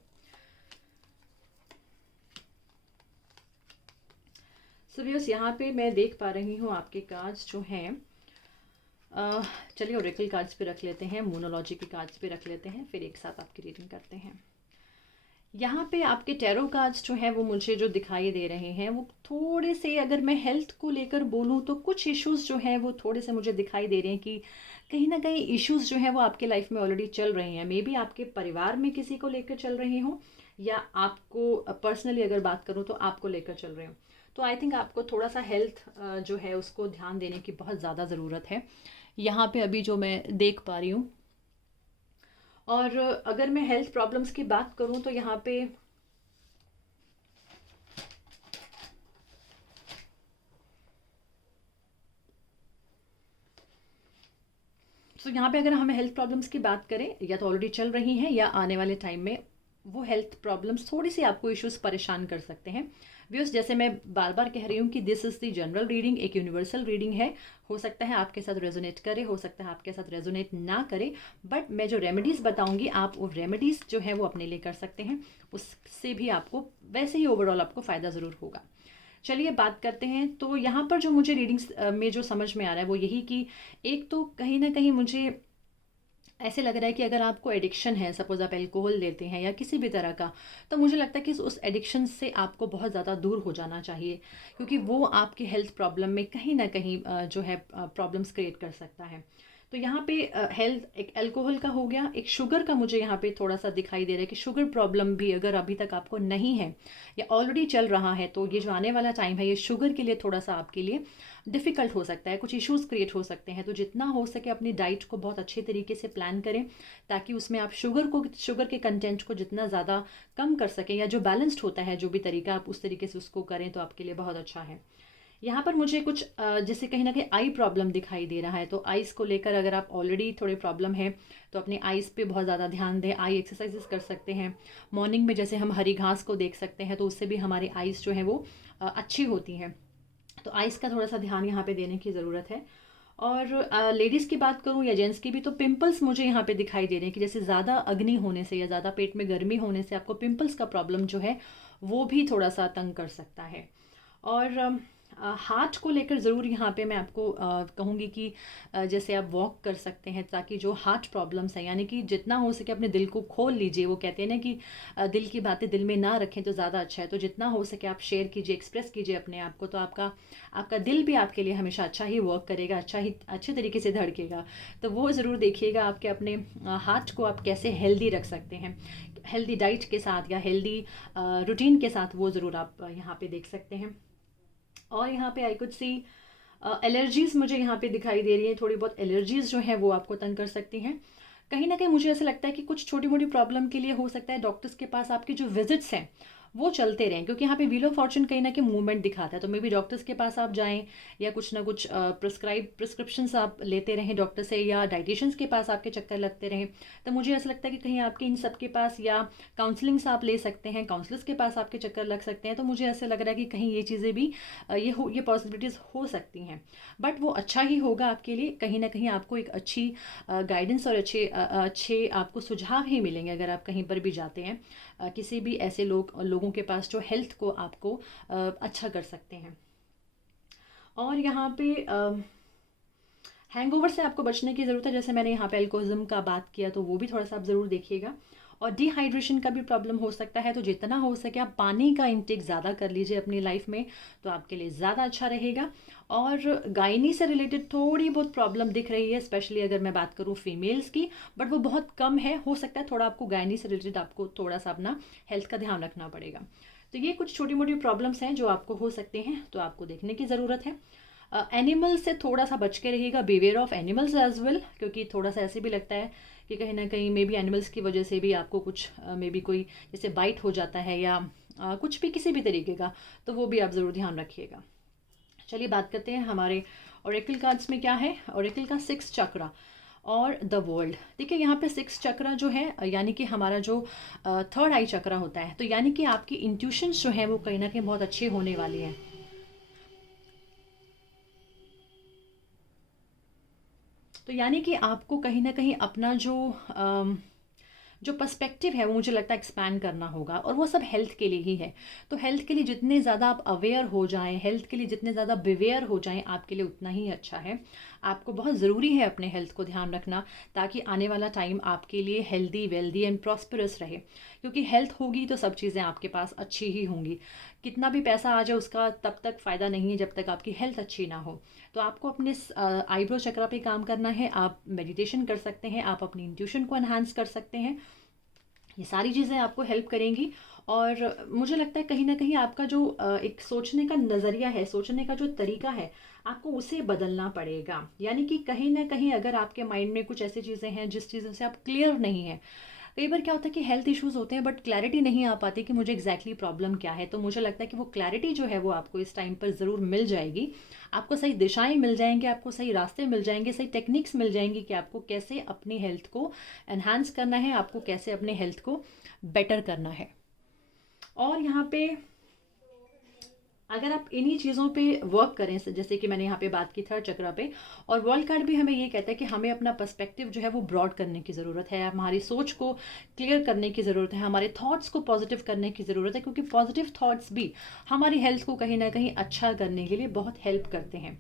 सो व्यूअर्स, यहाँ पे मैं देख पा रही हूँ आपके कार्ड्स जो हैं, चलिए ओरेकल कार्ड्स पे रख लेते हैं, मोनोलॉजी के कार्ड्स पे रख लेते हैं, फिर एक साथ आपकी रीडिंग करते हैं। यहाँ पे आपके टैरो कार्ड्स जो हैं वो मुझे जो दिखाई दे रहे हैं वो थोड़े से, अगर मैं हेल्थ को लेकर बोलूँ तो कुछ इश्यूज़ जो हैं वो थोड़े से मुझे दिखाई दे रहे हैं कि कहीं ना कहीं इश्यूज़ जो हैं वो आपके लाइफ में ऑलरेडी चल रहे हैं। मे बी आपके परिवार में किसी को लेकर चल रहे हों, या आपको पर्सनली अगर बात करूँ तो आपको लेकर चल रहे हो। तो आई थिंक आपको थोड़ा सा हेल्थ जो है उसको ध्यान देने की बहुत ज़्यादा ज़रूरत है, यहाँ पे अभी जो मैं देख पा रही हूँ। और अगर मैं हेल्थ प्रॉब्लम्स की बात करूं तो यहाँ पे सो यहाँ पे अगर हमें हेल्थ प्रॉब्लम्स की बात करें, या तो ऑलरेडी चल रही हैं या आने वाले टाइम में वो हेल्थ प्रॉब्लम्स थोड़ी सी आपको इश्यूज परेशान कर सकते हैं। व्यूअर्स, जैसे मैं बार बार कह रही हूँ कि this is the general reading, एक यूनिवर्सल रीडिंग है। हो सकता है आपके साथ रेजोनेट करे, हो सकता है आपके साथ रेजोनेट ना करे, बट मैं जो रेमेडीज़ बताऊँगी आप वो रेमेडीज़ जो है वो अपने लिए कर सकते हैं, उससे भी आपको वैसे ही ओवरऑल आपको फ़ायदा ज़रूर होगा। चलिए बात करते हैं। तो यहाँ पर जो मुझे रीडिंग्स में जो समझ में आ रहा है वो यही कि एक तो कहीं ना कहीं मुझे ऐसे लग रहा है कि अगर आपको एडिक्शन है, सपोज आप अल्कोहल लेते हैं या किसी भी तरह का, तो मुझे लगता है कि उस एडिक्शन से आपको बहुत ज़्यादा दूर हो जाना चाहिए, क्योंकि वो आपकी हेल्थ प्रॉब्लम में कहीं ना कहीं जो है प्रॉब्लम्स क्रिएट कर सकता है। तो यहाँ पे हेल्थ, एक अल्कोहल का हो गया, एक शुगर का मुझे यहाँ पे थोड़ा सा दिखाई दे रहा है कि शुगर प्रॉब्लम भी अगर अभी तक आपको नहीं है या ऑलरेडी चल रहा है, तो ये जो आने वाला टाइम है ये शुगर के लिए थोड़ा सा आपके लिए डिफ़िकल्ट हो सकता है, कुछ इश्यूज़ क्रिएट हो सकते हैं। तो जितना हो सके अपनी डाइट को बहुत अच्छे तरीके से प्लान करें, ताकि उसमें आप शुगर के कंटेंट को जितना ज़्यादा कम कर सकें, या जो बैलेंस्ड होता है जो भी तरीका आप उस तरीके से उसको करें तो आपके लिए बहुत अच्छा है। यहाँ पर मुझे कुछ जैसे कहीं ना कहीं आई प्रॉब्लम दिखाई दे रहा है, तो आइज़ को लेकर अगर आप ऑलरेडी थोड़े प्रॉब्लम है तो अपने आइज़ पे बहुत ज़्यादा ध्यान दें। आई एक्सरसाइजेस कर सकते हैं मॉर्निंग में, जैसे हम हरी घास को देख सकते हैं तो उससे भी हमारी आइज़ जो है वो अच्छी होती हैं। तो आइज़ का थोड़ा सा ध्यान यहाँ पे देने की ज़रूरत है। और लेडीज़ की बात करूँ या जेंट्स की भी, तो पिंपल्स मुझे यहाँ पे दिखाई दे रहे हैं कि जैसे ज़्यादा अग्नि होने से या ज़्यादा पेट में गर्मी होने से आपको पिंपल्स का प्रॉब्लम जो है वो भी थोड़ा सा तंग कर सकता है। और हार्ट को लेकर ज़रूर यहाँ पे मैं आपको कहूँगी कि जैसे आप वॉक कर सकते हैं, ताकि जो हार्ट प्रॉब्लम्स हैं, यानी कि जितना हो सके अपने दिल को खोल लीजिए। वो कहते हैं ना कि दिल की बातें दिल में ना रखें तो ज़्यादा अच्छा है। तो जितना हो सके आप शेयर कीजिए, एक्सप्रेस कीजिए अपने आप को, तो आपका आपका दिल भी आपके लिए हमेशा अच्छा ही वर्क करेगा, अच्छे तरीके से धड़केगा। तो वो ज़रूर देखिएगा आपके अपने हार्ट को आप कैसे हेल्दी रख सकते हैं, हेल्दी डाइट के साथ या हेल्दी रूटीन के साथ, वो ज़रूर आप यहाँ पे देख सकते हैं। और यहाँ पे आई कुड सी एलर्जीज़ मुझे यहाँ पे दिखाई दे रही है। थोड़ी बहुत एलर्जीज़ जो हैं वो आपको तंग कर सकती हैं। कहीं ना कहीं मुझे ऐसा लगता है कि कुछ छोटी मोटी प्रॉब्लम के लिए हो सकता है डॉक्टर्स के पास आपकी जो विजिट्स हैं वो चलते रहें, क्योंकि यहाँ पे व्हील ऑफ फॉर्चून कहीं ना कहीं मूवमेंट दिखाता है। तो मे बी डॉक्टर्स के पास आप जाएं, या कुछ ना कुछ प्रिस्क्रिप्शंस आप लेते रहें डॉक्टर से, या डाइटिशियंस के पास आपके चक्कर लगते रहें। तो मुझे ऐसा लगता है कि कहीं आपके इन सब के पास, या काउंसलिंग्स आप ले सकते हैं, काउंसलर्स के पास आपके चक्कर लग सकते हैं। तो मुझे ऐसा लग रहा है कि कहीं ये चीज़ें भी ये पॉसिबिलिटीज़ हो सकती हैं, बट वो अच्छा ही होगा आपके लिए। कहीं ना कहीं आपको एक अच्छी गाइडेंस और अच्छे आपको सुझाव ही मिलेंगे अगर आप कहीं पर भी जाते हैं, किसी भी ऐसे लोगों के पास जो हेल्थ को आपको अच्छा कर सकते हैं। और यहाँ पे हैंगओवर से आपको बचने की ज़रूरत है। जैसे मैंने यहाँ पे अल्कोहलिज्म का बात किया, तो वो भी थोड़ा सा आप ज़रूर देखिएगा। और डिहाइड्रेशन का भी प्रॉब्लम हो सकता है, तो जितना हो सके आप पानी का इंटेक ज़्यादा कर लीजिए अपनी लाइफ में, तो आपके लिए ज़्यादा अच्छा रहेगा। और गायनी से रिलेटेड थोड़ी बहुत प्रॉब्लम दिख रही है, स्पेशली अगर मैं बात करूँ फीमेल्स की, बट वो बहुत कम है। हो सकता है थोड़ा आपको गायनी से रिलेटेड आपको थोड़ा सा अपना हेल्थ का ध्यान रखना पड़ेगा। तो ये कुछ छोटी मोटी प्रॉब्लम्स हैं जो आपको हो सकते हैं, तो आपको देखने की ज़रूरत है। एनिमल से थोड़ा सा बच के रहिएगा, beware of animals as well, क्योंकि थोड़ा सा ऐसे भी लगता है कि कहीं ना कहीं मे बी एनिमल्स की वजह से भी आपको कुछ मे बी कोई जैसे बाइट हो जाता है, या कुछ भी किसी भी तरीके का, तो वो भी आप ज़रूर ध्यान रखिएगा। चलिए बात करते हैं हमारे ओरेकल कार्ड्स में क्या है। ओरेकल का 6 चक्रा और द वर्ल्ड। देखिए यहाँ पे 6 चक्रा जो है, यानी कि हमारा जो थर्ड आई चक्रा होता है, तो यानी कि आपकी इंट्यूशंस जो है वो कहीं ना कहीं बहुत अच्छे होने वाली हैं। तो यानी कि आपको कहीं ना कहीं अपना जो पर्सपेक्टिव है वो मुझे लगता है एक्सपैंड करना होगा, और वो सब हेल्थ के लिए ही है। तो हेल्थ के लिए जितने ज़्यादा आप अवेयर हो जाएं, हेल्थ के लिए जितने ज़्यादा बिवेयर हो जाएं, आपके लिए उतना ही अच्छा है। आपको बहुत ज़रूरी है अपने हेल्थ को ध्यान रखना, ताकि आने वाला टाइम आपके लिए हेल्दी, वेल्दी एंड प्रॉस्परस रहे। क्योंकि हेल्थ होगी तो सब चीज़ें आपके पास अच्छी ही होंगी। कितना भी पैसा आ जाए उसका तब तक फ़ायदा नहीं है जब तक आपकी हेल्थ अच्छी ना हो। तो आपको अपने आईब्रो चक्रा पे काम करना है। आप मेडिटेशन कर सकते हैं, आप अपनी इंट्यूशन को एनहांस कर सकते हैं। ये सारी चीज़ें आपको हेल्प करेंगी। और मुझे लगता है कहीं ना कहीं आपका जो एक सोचने का नज़रिया है, सोचने का जो तरीका है, आपको उसे बदलना पड़ेगा। यानी कि कहीं ना कहीं अगर आपके माइंड में कुछ ऐसी चीज़ें हैं जिस चीज़ों से आप क्लियर नहीं हैं, कई बार क्या होता है कि हेल्थ इश्यूज़ होते हैं बट क्लैरिटी नहीं आ पाती कि मुझे एग्जैक्टली प्रॉब्लम क्या है। तो मुझे लगता है कि वो क्लैरिटी जो है वो आपको इस टाइम पर ज़रूर मिल जाएगी। आपको सही दिशाएं मिल जाएंगे, आपको सही रास्ते मिल जाएंगे, सही टेक्निक्स मिल जाएंगी कि आपको कैसे अपनी हेल्थ को एनहांस करना है, आपको कैसे अपने हेल्थ को बेटर करना है। और यहाँ पे अगर आप इन्हीं चीज़ों पे वर्क करें, जैसे कि मैंने यहाँ पे बात की थर्ड चक्रा पे, और वर्ल्ड कार्ड भी हमें ये कहता है कि हमें अपना पर्सपेक्टिव जो है वो ब्रॉड करने की ज़रूरत है, हमारी सोच को क्लियर करने की ज़रूरत है, हमारे थॉट्स को पॉजिटिव करने की ज़रूरत है, क्योंकि पॉजिटिव थॉट्स भी हमारी हेल्थ को कहीं ना कहीं अच्छा करने के लिए बहुत हेल्प करते हैं।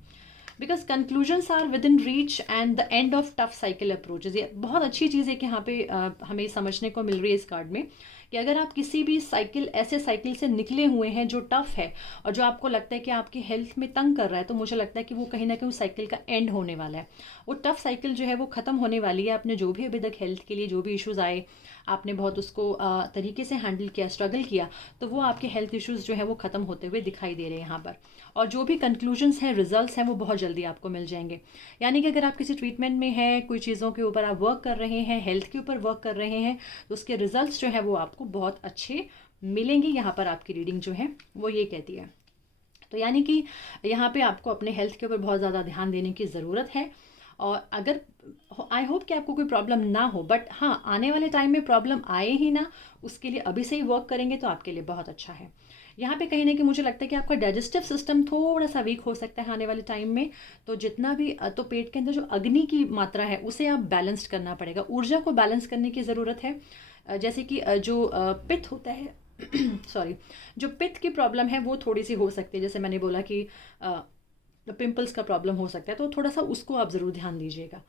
Because conclusions are within reach and the end of tough cycle approaches. ये बहुत अच्छी चीज़ है कि यहाँ पे हमें समझने को मिल रही है इस कार्ड में कि अगर आप किसी भी साइकिल, ऐसे साइकिल से निकले हुए हैं जो टफ है और जो आपको लगता है कि आपकी हेल्थ में तंग कर रहा है, तो मुझे लगता है कि वो कहीं ना कहीं उस साइकिल का एंड होने वाला है। वो टफ साइकिल जो है वो ख़त्म होने वाली है। आपने जो भी अभी तक हेल्थ के लिए जो भी इश्यूज़ आए, आपने बहुत उसको तरीके से हैंडल किया, स्ट्रगल किया, तो वो आपके हेल्थ इश्यूज़ जो है वो ख़त्म होते हुए दिखाई दे रहे हैं यहाँ पर। और जो भी कंक्लूजन्स हैं, रिजल्ट्स हैं, वो बहुत जल्दी आपको मिल जाएंगे। यानी कि अगर आप किसी ट्रीटमेंट में हैं, कोई चीज़ों के ऊपर आप वर्क कर रहे हैं, हेल्थ के ऊपर वर्क कर रहे हैं, तो उसके रिजल्ट्स जो है वो आपको बहुत अच्छे मिलेंगे। यहाँ पर आपकी रीडिंग जो है वो ये कहती है। तो यानी कि यहाँ पे आपको अपने हेल्थ के ऊपर बहुत ज़्यादा ध्यान देने की ज़रूरत है। और अगर, आई होप कि आपको कोई प्रॉब्लम ना हो, बट हाँ, आने वाले टाइम में प्रॉब्लम आए ही ना, उसके लिए अभी से ही वर्क करेंगे तो आपके लिए बहुत अच्छा है। यहाँ पे कहीं ना कहीं मुझे लगता है कि आपका डाइजेस्टिव सिस्टम थोड़ा सा वीक हो सकता है आने वाले टाइम में। तो जितना भी, तो पेट के अंदर जो अग्नि की मात्रा है उसे आप बैलेंस्ड करना पड़ेगा, ऊर्जा को बैलेंस करने की ज़रूरत है। जैसे कि जो पित्त होता है सॉरी, जो पित्त की प्रॉब्लम है वो थोड़ी सी हो सकती है। जैसे मैंने बोला कि पिंपल्स का प्रॉब्लम हो सकता है, तो थोड़ा सा उसको आप ज़रूर ध्यान दीजिएगा।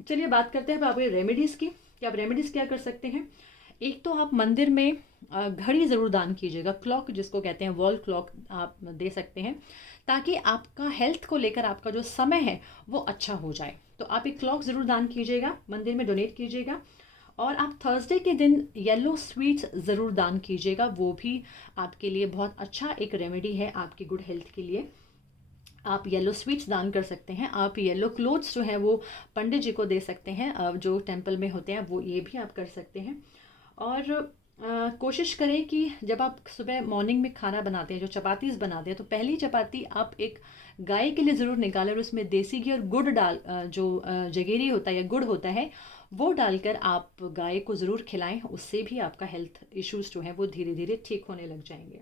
चलिए बात करते हैं अब आप रेमेडीज़ की कि आप रेमेडीज़ क्या कर सकते हैं। एक तो आप मंदिर में घड़ी ज़रूर दान कीजिएगा, क्लॉक जिसको कहते हैं, वॉल क्लॉक आप दे सकते हैं, ताकि आपका हेल्थ को लेकर आपका जो समय है वो अच्छा हो जाए। तो आप एक क्लॉक ज़रूर दान कीजिएगा, मंदिर में डोनेट कीजिएगा। और आप थर्सडे के दिन येलो स्वीट्स ज़रूर दान कीजिएगा, वो भी आपके लिए बहुत अच्छा एक रेमेडी है आपकी गुड हेल्थ के लिए। आप येलो स्वीट्स दान कर सकते हैं। आप येलो क्लोथ्स जो हैं वो पंडित जी को दे सकते हैं, जो टेंपल में होते हैं, वो ये भी आप कर सकते हैं। और कोशिश करें कि जब आप सुबह मॉर्निंग में खाना बनाते हैं, जो चपातीस बनाते हैं, तो पहली चपाती आप एक गाय के लिए ज़रूर निकालें और उसमें देसी घी और गुड़ डाल, जो जगेरी होता है या गुड़ होता है, वो डालकर आप गाय को ज़रूर खिलाएं। उससे भी आपका हेल्थ इश्यूज़ जो हैं वो धीरे धीरे ठीक होने लग जाएंगे।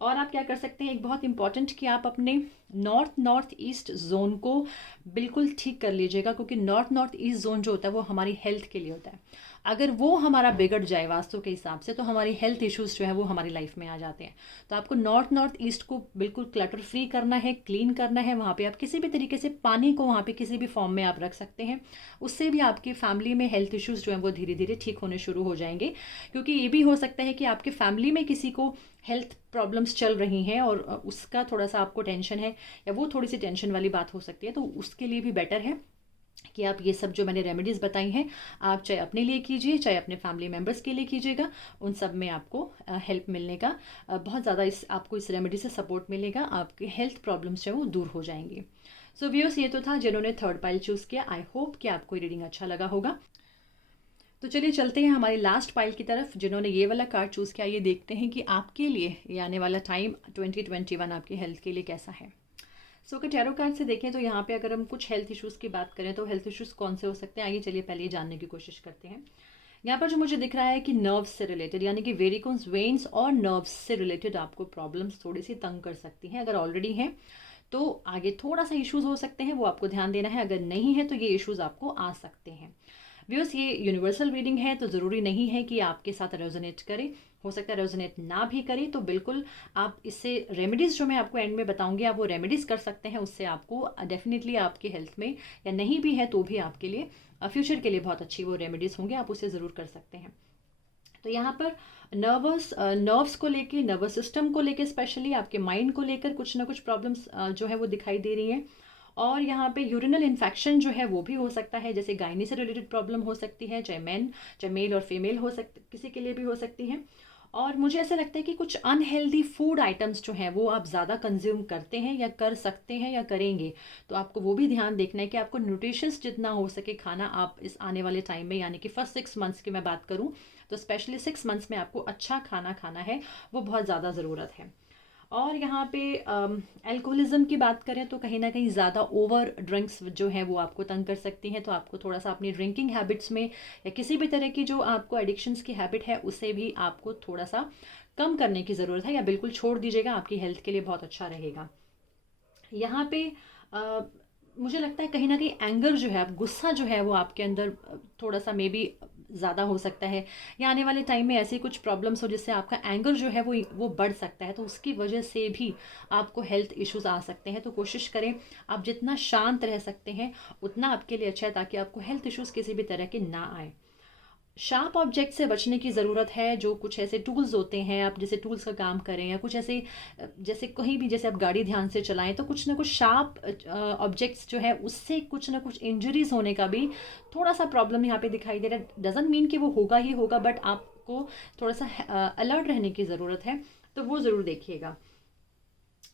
और आप क्या कर सकते हैं, एक बहुत इंपॉर्टेंट, कि आप अपने नॉर्थ ईस्ट जोन को बिल्कुल ठीक कर लीजिएगा, क्योंकि नॉर्थ ईस्ट जोन जो होता है वो हमारी हेल्थ के लिए होता है। अगर वो हमारा बिगड़ जाए वास्तु के हिसाब से, तो हमारी हेल्थ इश्यूज़ जो है वो हमारी लाइफ में आ जाते हैं। तो आपको नॉर्थ ईस्ट को बिल्कुल क्लटर फ्री करना है, क्लीन करना है। वहाँ पे आप किसी भी तरीके से पानी को वहाँ पे किसी भी फॉर्म में आप रख सकते हैं। उससे भी आपकी फैमिली में हेल्थ इश्यूज़ जो हैं वो धीरे धीरे ठीक होने शुरू हो जाएंगे। क्योंकि ये भी हो सकता है कि आपके फैमिली में किसी को हेल्थ प्रॉब्लम्स चल रही हैं और उसका थोड़ा सा आपको टेंशन है, या वो थोड़ी सी टेंशन वाली बात हो सकती है। तो उसके लिए भी बेटर है कि आप ये सब जो मैंने रेमेडीज़ बताई हैं, आप चाहे अपने लिए कीजिए, चाहे अपने फैमिली मेम्बर्स के लिए कीजिएगा, उन सब में आपको हेल्प मिलने का बहुत ज़्यादा आपको इस रेमेडी से सपोर्ट मिलेगा। आपके हेल्थ प्रॉब्लम्स जो है वो दूर हो जाएंगी। सो व्यूअर्स, ये तो था जिन्होंने थर्ड पाइल चूज़ किया। आई होप कि आपको रीडिंग अच्छा लगा होगा। तो चलिए चलते हैं हमारी लास्ट पाइल की तरफ, जिन्होंने ये वाला कार्ड चूज़ किया। ये देखते हैं कि आपके लिए ये आने वाला टाइम 2021 आपकी हेल्थ के लिए कैसा है। सो अगर टैरो कार्ड से देखें तो यहाँ पे अगर हम कुछ हेल्थ इश्यूज़ की बात करें तो हेल्थ इश्यूज़ कौन से हो सकते हैं, आइए चलिए पहले ये जानने की कोशिश करते हैं। यहाँ पर जो मुझे दिख रहा है कि नर्व्स से रिलेटेड, यानी कि वेरिकोन्स वेन्स और नर्व्स से रिलेटेड आपको प्रॉब्लम्स थोड़ी सी तंग कर सकती हैं। अगर ऑलरेडी हैं तो आगे थोड़ा सा इश्यूज़ हो सकते हैं, वो आपको ध्यान देना है। अगर नहीं है तो ये इश्यूज़ आपको आ सकते हैं। व्यूअर्स, ये यूनिवर्सल रीडिंग है, तो ज़रूरी नहीं है कि आपके साथ रेजोनेट करे। हो सकता है रेजोनेट ना भी करे, तो बिल्कुल आप इससे रेमेडीज़ जो मैं आपको एंड में बताऊंगी, आप वो रेमेडीज़ कर सकते हैं। उससे आपको डेफिनेटली आपकी हेल्थ में, या नहीं भी है तो भी आपके लिए फ्यूचर के लिए बहुत अच्छी वो रेमेडीज़ होंगे, आप उसे ज़रूर कर सकते हैं। तो यहाँ पर नर्व्स को लेके, नर्वस सिस्टम को लेके, स्पेशली आपके माइंड को लेकर कुछ ना कुछ प्रॉब्लम्स जो है वो दिखाई दे रही हैं। और यहाँ पे यूरिनल इन्फेक्शन जो है वो भी हो सकता है, जैसे गायनी से रिलेटेड प्रॉब्लम हो सकती है, चाहे मेल और फीमेल हो सकती, किसी के लिए भी हो सकती है। और मुझे ऐसा लगता है कि कुछ अनहेल्दी फूड आइटम्स जो हैं वो आप ज़्यादा कंज्यूम करते हैं या कर सकते हैं या करेंगे, तो आपको वो भी ध्यान देखना है कि आपको न्यूट्रिशियस जितना हो सके खाना आप इस आने वाले टाइम में, यानी कि फर्स्ट 6 मंथ्स की मैं बात करूँ तो स्पेशली 6 मंथ्स में आपको अच्छा खाना खाना है, वो बहुत ज़्यादा ज़रूरत है। और यहाँ पे अल्कोहलिज्म की बात करें तो कहीं ना कहीं ज़्यादा ओवर ड्रिंक्स जो है वो आपको तंग कर सकती हैं, तो आपको थोड़ा सा अपनी ड्रिंकिंग हैबिट्स में या किसी भी तरह की जो आपको एडिक्शंस की हैबिट है उसे भी आपको थोड़ा सा कम करने की ज़रूरत है, या बिल्कुल छोड़ दीजिएगा, आपकी हेल्थ के लिए बहुत अच्छा रहेगा। यहाँ पे अ, मुझे लगता है कहीं न कहीं एंगर जो है, आप गुस्सा जो है वो आपके अंदर थोड़ा सा मे बी ज़्यादा हो सकता है, या आने वाले टाइम में ऐसी कुछ प्रॉब्लम्स हो जिससे आपका एंगर जो है वो बढ़ सकता है, तो उसकी वजह से भी आपको हेल्थ इश्यूज आ सकते हैं। तो कोशिश करें आप जितना शांत रह सकते हैं उतना आपके लिए अच्छा है, ताकि आपको हेल्थ इश्यूज किसी भी तरह के ना आए। शार्प ऑब्जेक्ट से बचने की ज़रूरत है, जो कुछ ऐसे टूल्स होते हैं, आप जैसे टूल्स का काम करें या कुछ ऐसे जैसे कहीं भी जैसे आप गाड़ी ध्यान से चलाएं तो कुछ ना कुछ शार्प ऑब्जेक्ट्स जो है उससे कुछ ना कुछ इंजरीज होने का भी थोड़ा सा प्रॉब्लम यहाँ पे दिखाई दे रहा है। डजंट मीन कि वो होगा ही होगा, बट आपको थोड़ा सा अलर्ट रहने की ज़रूरत है, तो वो ज़रूर देखिएगा।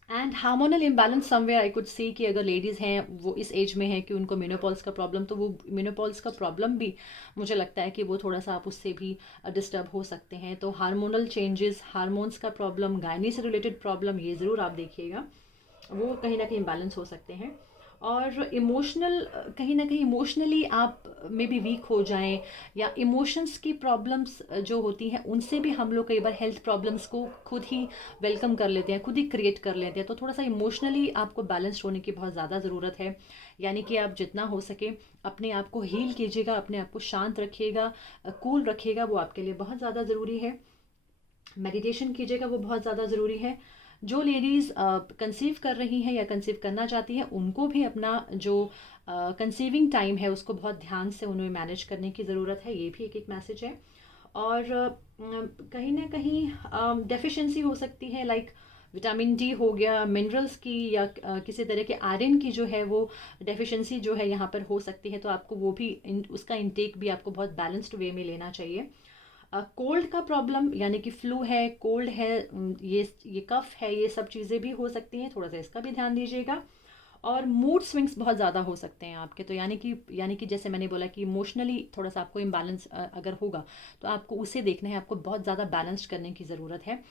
And hormonal imbalance somewhere I could see कि अगर लेडीज़ हैं वो इस एज में है कि उनको मेनोपॉल्स का प्रॉब्लम, तो वो मेनोपॉल्स का प्रॉब्लम भी मुझे लगता है कि वो थोड़ा सा आप उससे भी डिस्टर्ब हो सकते हैं। तो हार्मोनल चेंजेस, हार्मोन्स का प्रॉब्लम, गायनी से रिलेटेड प्रॉब्लम, ये ज़रूर आप देखिएगा, वो कहीं ना कहीं इम्बैलेंस हो सकते हैं। और इमोशनल, कहीं ना कहीं इमोशनली आप में भी वीक हो जाएं, या इमोशंस की प्रॉब्लम्स जो होती हैं उनसे भी हम लोग कई बार हेल्थ प्रॉब्लम्स को खुद ही वेलकम कर लेते हैं, खुद ही क्रिएट कर लेते हैं। तो थोड़ा सा इमोशनली आपको बैलेंस्ड होने की बहुत ज़्यादा ज़रूरत है, यानी कि आप जितना हो सके अपने आप को हील कीजिएगा, अपने आप को शांत रखिएगा, कूल रखिएगा, वो आपके लिए बहुत ज़्यादा ज़रूरी है। मेडिटेशन कीजिएगा, वो बहुत ज़्यादा ज़रूरी है। जो लेडीज़ कंसीव कर रही हैं या कंसीव करना चाहती हैं उनको भी अपना जो कंसीविंग टाइम है उसको बहुत ध्यान से उन्हें मैनेज करने की ज़रूरत है, ये भी एक मैसेज है। और कहीं ना कहीं डेफिशिएंसी हो सकती है, लाइक विटामिन डी हो गया, मिनरल्स की, या किसी तरह के आयरन की जो है वो डेफिशिएंसी जो है यहाँ पर हो सकती है, तो आपको वो भी उसका इंटेक भी आपको बहुत बैलेंस्ड वे में लेना चाहिए। कोल्ड का प्रॉब्लम, यानी कि फ्लू है, कोल्ड है, ये कफ है, ये सब चीज़ें भी हो सकती हैं, थोड़ा सा इसका भी ध्यान दीजिएगा। और मूड स्विंग्स बहुत ज़्यादा हो सकते हैं आपके, तो यानी कि जैसे मैंने बोला कि इमोशनली थोड़ा सा आपको इम्बैलेंस अगर होगा तो आपको उसे देखना है, आपको बहुत ज़्यादा बैलेंस्ड करने की ज़रूरत है।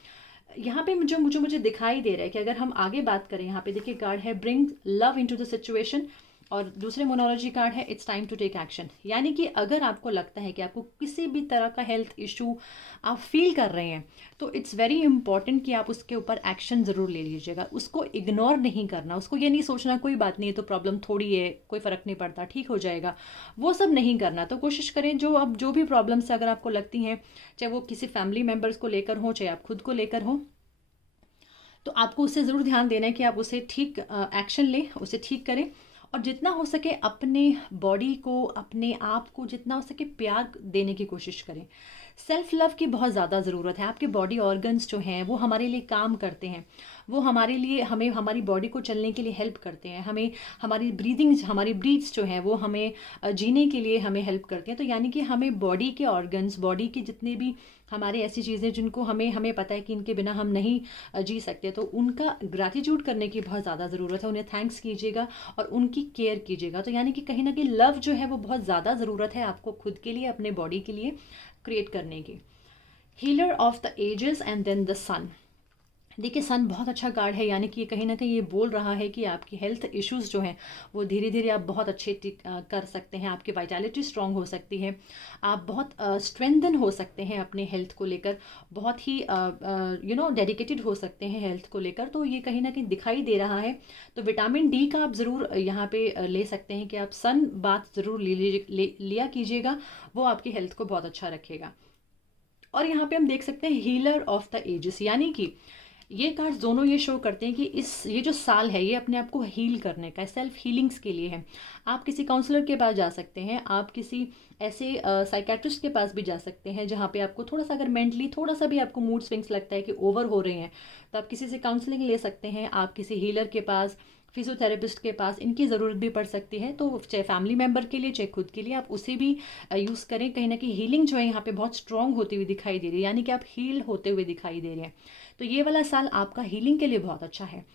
यहाँ पे मुझे दिखाई दे रहा है कि अगर हम आगे बात करें, यहाँ पे देखिए कार्ड है bring love into the situation, और दूसरे मोनोलॉजी कार्ड है it's time to take action. यानी कि अगर आपको लगता है कि आपको किसी भी तरह का हेल्थ इशू आप फील कर रहे हैं, तो इट्स वेरी इंपॉर्टेंट कि आप उसके ऊपर एक्शन ज़रूर ले लीजिएगा। उसको इग्नोर नहीं करना, उसको ये नहीं सोचना कोई बात नहीं है, तो प्रॉब्लम थोड़ी है, कोई फ़र्क नहीं पड़ता, ठीक हो जाएगा, वो सब नहीं करना। तो कोशिश करें जो भी प्रॉब्लम्स अगर आपको लगती हैं, चाहे वो किसी फैमिली मेम्बर्स को लेकर हो, चाहे आप खुद को लेकर हो, तो आपको उससे ज़रूर ध्यान देना है कि आप उसे ठीक एक्शन लें, उसे ठीक करें। और जितना हो सके अपने बॉडी को, अपने आप को जितना हो सके प्यार देने की कोशिश करें। सेल्फ लव की बहुत ज़्यादा ज़रूरत है। आपके बॉडी ऑर्गन्स जो हैं वो हमारे लिए काम करते हैं, वो हमारे लिए, हमें हमारी बॉडी को चलने के लिए हेल्प करते हैं, हमें हमारी हमारी ब्रीथ्स जो हैं वो हमें जीने के लिए हमें हेल्प करते हैं। तो यानी कि हमें बॉडी के ऑर्गन्स, बॉडी की जितने भी हमारे ऐसी चीज़ें जिनको हमें पता है कि इनके बिना हम नहीं जी सकते, तो उनका ग्रैटिट्यूड करने की बहुत ज़्यादा ज़रूरत है। उन्हें थैंक्स कीजिएगा और उनकी केयर कीजिएगा। तो यानी कि कहीं ना कहीं लव जो है वो बहुत ज़्यादा ज़रूरत है आपको खुद के लिए, अपने बॉडी के लिए क्रिएट करने की। Healer of the ages and then the sun. देखिए सन बहुत अच्छा कार्ड है, यानी कि ये कहीं ना कहीं ये बोल रहा है कि आपकी हेल्थ इश्यूज जो हैं वो धीरे धीरे आप बहुत अच्छे कर सकते हैं, आपकी वाइटैलिटी स्ट्रांग हो सकती है, आप बहुत स्ट्रेंथन हो सकते हैं अपने हेल्थ को लेकर, बहुत ही डेडिकेटेड हो सकते हैं हेल्थ को लेकर। तो ये कहीं ना कहीं दिखाई दे रहा है। तो विटामिन डी का आप ज़रूर यहाँ पे ले सकते हैं कि आप सन बाथ ज़रूर लिया कीजिएगा, वो आपकी हेल्थ को बहुत अच्छा रखेगा। और यहाँ पे हम देख सकते हैं हीलर ऑफ द एजेस, यानी कि ये कार्ड्स दोनों ये शो करते हैं कि ये जो साल है ये अपने आप को हील करने का है, सेल्फ हीलिंग्स के लिए है। आप किसी काउंसलर के पास जा सकते हैं, आप किसी ऐसे साइकेट्रिस्ट के पास भी जा सकते हैं जहाँ पे आपको थोड़ा सा अगर मेंटली थोड़ा सा भी आपको मूड स्विंग्स लगता है कि ओवर हो रहे हैं, तो आप किसी से काउंसलिंग ले सकते हैं, आप किसी हीलर के पास, फिजियोथेरेपिस्ट के पास, इनकी ज़रूरत भी पड़ सकती है। तो चाहे फैमिली मेम्बर के लिए चाहे खुद के लिए आप उसे भी यूज़ करें। कहीं ना कहीं हीलिंग जो है यहाँ पे बहुत स्ट्रॉन्ग होती हुई दिखाई दे रही है, यानी कि आप हील होते हुए दिखाई दे रहे हैं। तो ये वाला साल आपका हीलिंग के लिए बहुत अच्छा है।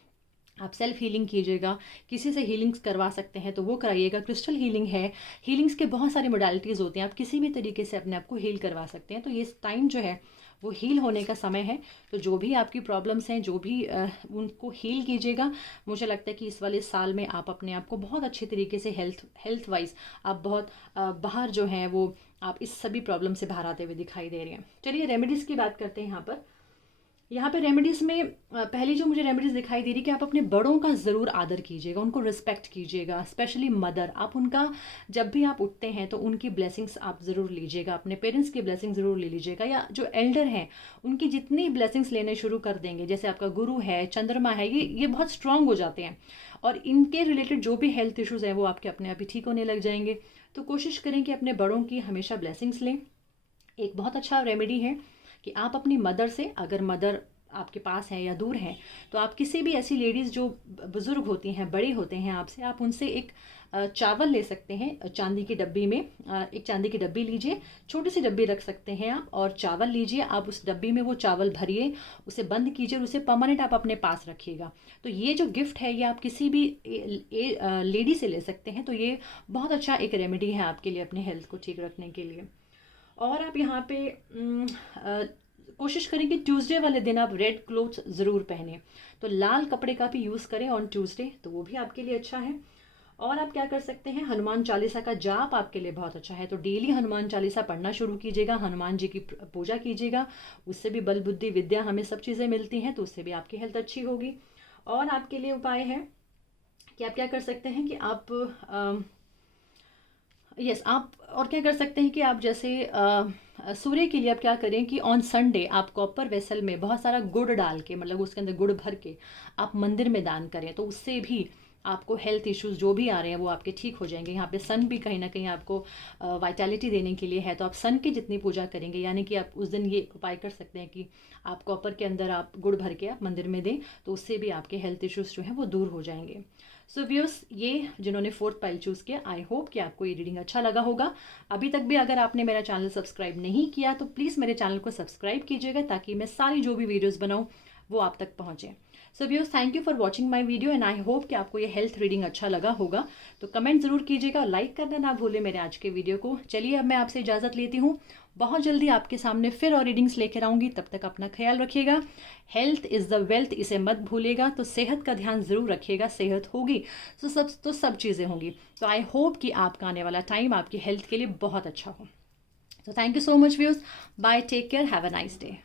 आप सेल्फ हीलिंग कीजिएगा, किसी से हीलिंग्स करवा सकते हैं तो वो कराइएगा। क्रिस्टल हीलिंग है, हीलिंग्स के बहुत सारे मोडालिटीज़ होते हैं, आप किसी भी तरीके से अपने आप को हील करवा सकते हैं। तो ये टाइम जो है वो हील होने का समय है। तो जो भी आपकी प्रॉब्लम्स हैं, जो भी उनको हील कीजिएगा। मुझे लगता है कि इस वाले साल में आप अपने आप को बहुत अच्छे तरीके से हेल्थ वाइज आप बहुत बाहर जो हैं वो आप इस सभी प्रॉब्लम से बाहर आते हुए दिखाई दे रहे हैं। चलिए रेमेडीज़ की बात करते हैं। यहाँ पे रेमेडीज़ में पहली जो मुझे रेमेडीज़ दिखाई दे रही कि आप अपने बड़ों का ज़रूर आदर कीजिएगा, उनको रिस्पेक्ट कीजिएगा। स्पेशली मदर, आप उनका जब भी आप उठते हैं तो उनकी ब्लेसिंग्स आप ज़रूर लीजिएगा, अपने पेरेंट्स की ब्लेसिंग ज़रूर ले लीजिएगा। या जो एल्डर हैं उनकी जितनी ब्लेसिंग्स लेने शुरू कर देंगे, जैसे आपका गुरु है, चंद्रमा है, ये बहुत स्ट्रांग हो जाते हैं और इनके रिलेटेड जो भी हेल्थ इश्यूज़ हैं वो आपके अपने आप ही ठीक होने लग जाएंगे। तो कोशिश करें कि अपने बड़ों की हमेशा ब्लेसिंग्स लें। एक बहुत अच्छा रेमेडी है कि आप अपनी मदर से, अगर मदर आपके पास है या दूर है, तो आप किसी भी ऐसी लेडीज़ जो बुज़ुर्ग होती हैं, बड़े होते हैं आपसे, आप उनसे एक चावल ले सकते हैं चांदी की डब्बी में। एक चांदी की डब्बी लीजिए, छोटी सी डब्बी रख सकते हैं आप, और चावल लीजिए। आप उस डब्बी में वो चावल भरिए, उसे बंद कीजिए और उसे परमानेंट आप अपने पास रखिएगा। तो ये जो गिफ्ट है ये आप किसी भी लेडी से ले सकते हैं। तो ये बहुत अच्छा एक रेमेडी है आपके लिए अपने हेल्थ को ठीक रखने के लिए। और आप यहाँ पे कोशिश करें कि ट्यूसडे वाले दिन आप रेड क्लोथ्स ज़रूर पहने। तो लाल कपड़े का भी यूज़ करें ऑन ट्यूसडे, तो वो भी आपके लिए अच्छा है। और आप क्या कर सकते हैं, हनुमान चालीसा का जाप आपके लिए बहुत अच्छा है। तो डेली हनुमान चालीसा पढ़ना शुरू कीजिएगा, हनुमान जी की पूजा कीजिएगा। उससे भी बल बुद्धि विद्या हमें सब चीज़ें मिलती हैं, तो उससे भी आपकी हेल्थ अच्छी होगी। और आपके लिए उपाय है कि आप क्या कर सकते हैं कि आप आप और क्या कर सकते हैं कि आप जैसे सूर्य के लिए आप क्या करें कि ऑन संडे आप कॉपर वेसल में बहुत सारा गुड़ डाल के, मतलब उसके अंदर गुड़ भर के आप मंदिर में दान करें। तो उससे भी आपको हेल्थ इश्यूज जो भी आ रहे हैं वो आपके ठीक हो जाएंगे। यहाँ पे सन भी कहीं ना कहीं आपको वाइटैलिटी देने के लिए है, तो आप सन की जितनी पूजा करेंगे, यानी कि आप उस दिन ये उपाय कर सकते हैं कि आप कॉपर के अंदर आप गुड़ भर के आप मंदिर में दें, तो उससे भी आपके हेल्थ इश्यूज जो हैं वो दूर हो जाएंगे। सो व्यूअर्स, ये जिन्होंने 4th पाइल चूज़ किया, आई होप कि आपको ये रीडिंग अच्छा लगा होगा। अभी तक भी अगर आपने मेरा चैनल सब्सक्राइब नहीं किया तो प्लीज़ मेरे चैनल को सब्सक्राइब कीजिएगा, ताकि मैं सारी जो भी वीडियोस बनाऊँ वो आप तक पहुँचे। So viewers, thank you for watching my video and I hope कि आपको ये हेल्थ रीडिंग अच्छा लगा होगा। तो कमेंट ज़रूर कीजिएगा और लाइक करना ना भूलें मेरे आज के वीडियो को। चलिए अब मैं आपसे इजाज़त लेती हूँ, बहुत जल्दी आपके सामने फिर और रीडिंग्स लेकर आऊँगी। तब तक अपना ख्याल रखिएगा। हेल्थ इज़ द वेल्थ, इसे मत भूलेगा। तो सेहत का ध्यान ज़रूर रखिएगा, सेहत होगी तो सब चीज़ें होंगी। तो आई होप कि आपका आने वाला टाइम आपकी हेल्थ के लिए बहुत अच्छा हो। तो thank you so much viewers, bye, take care, have a nice day.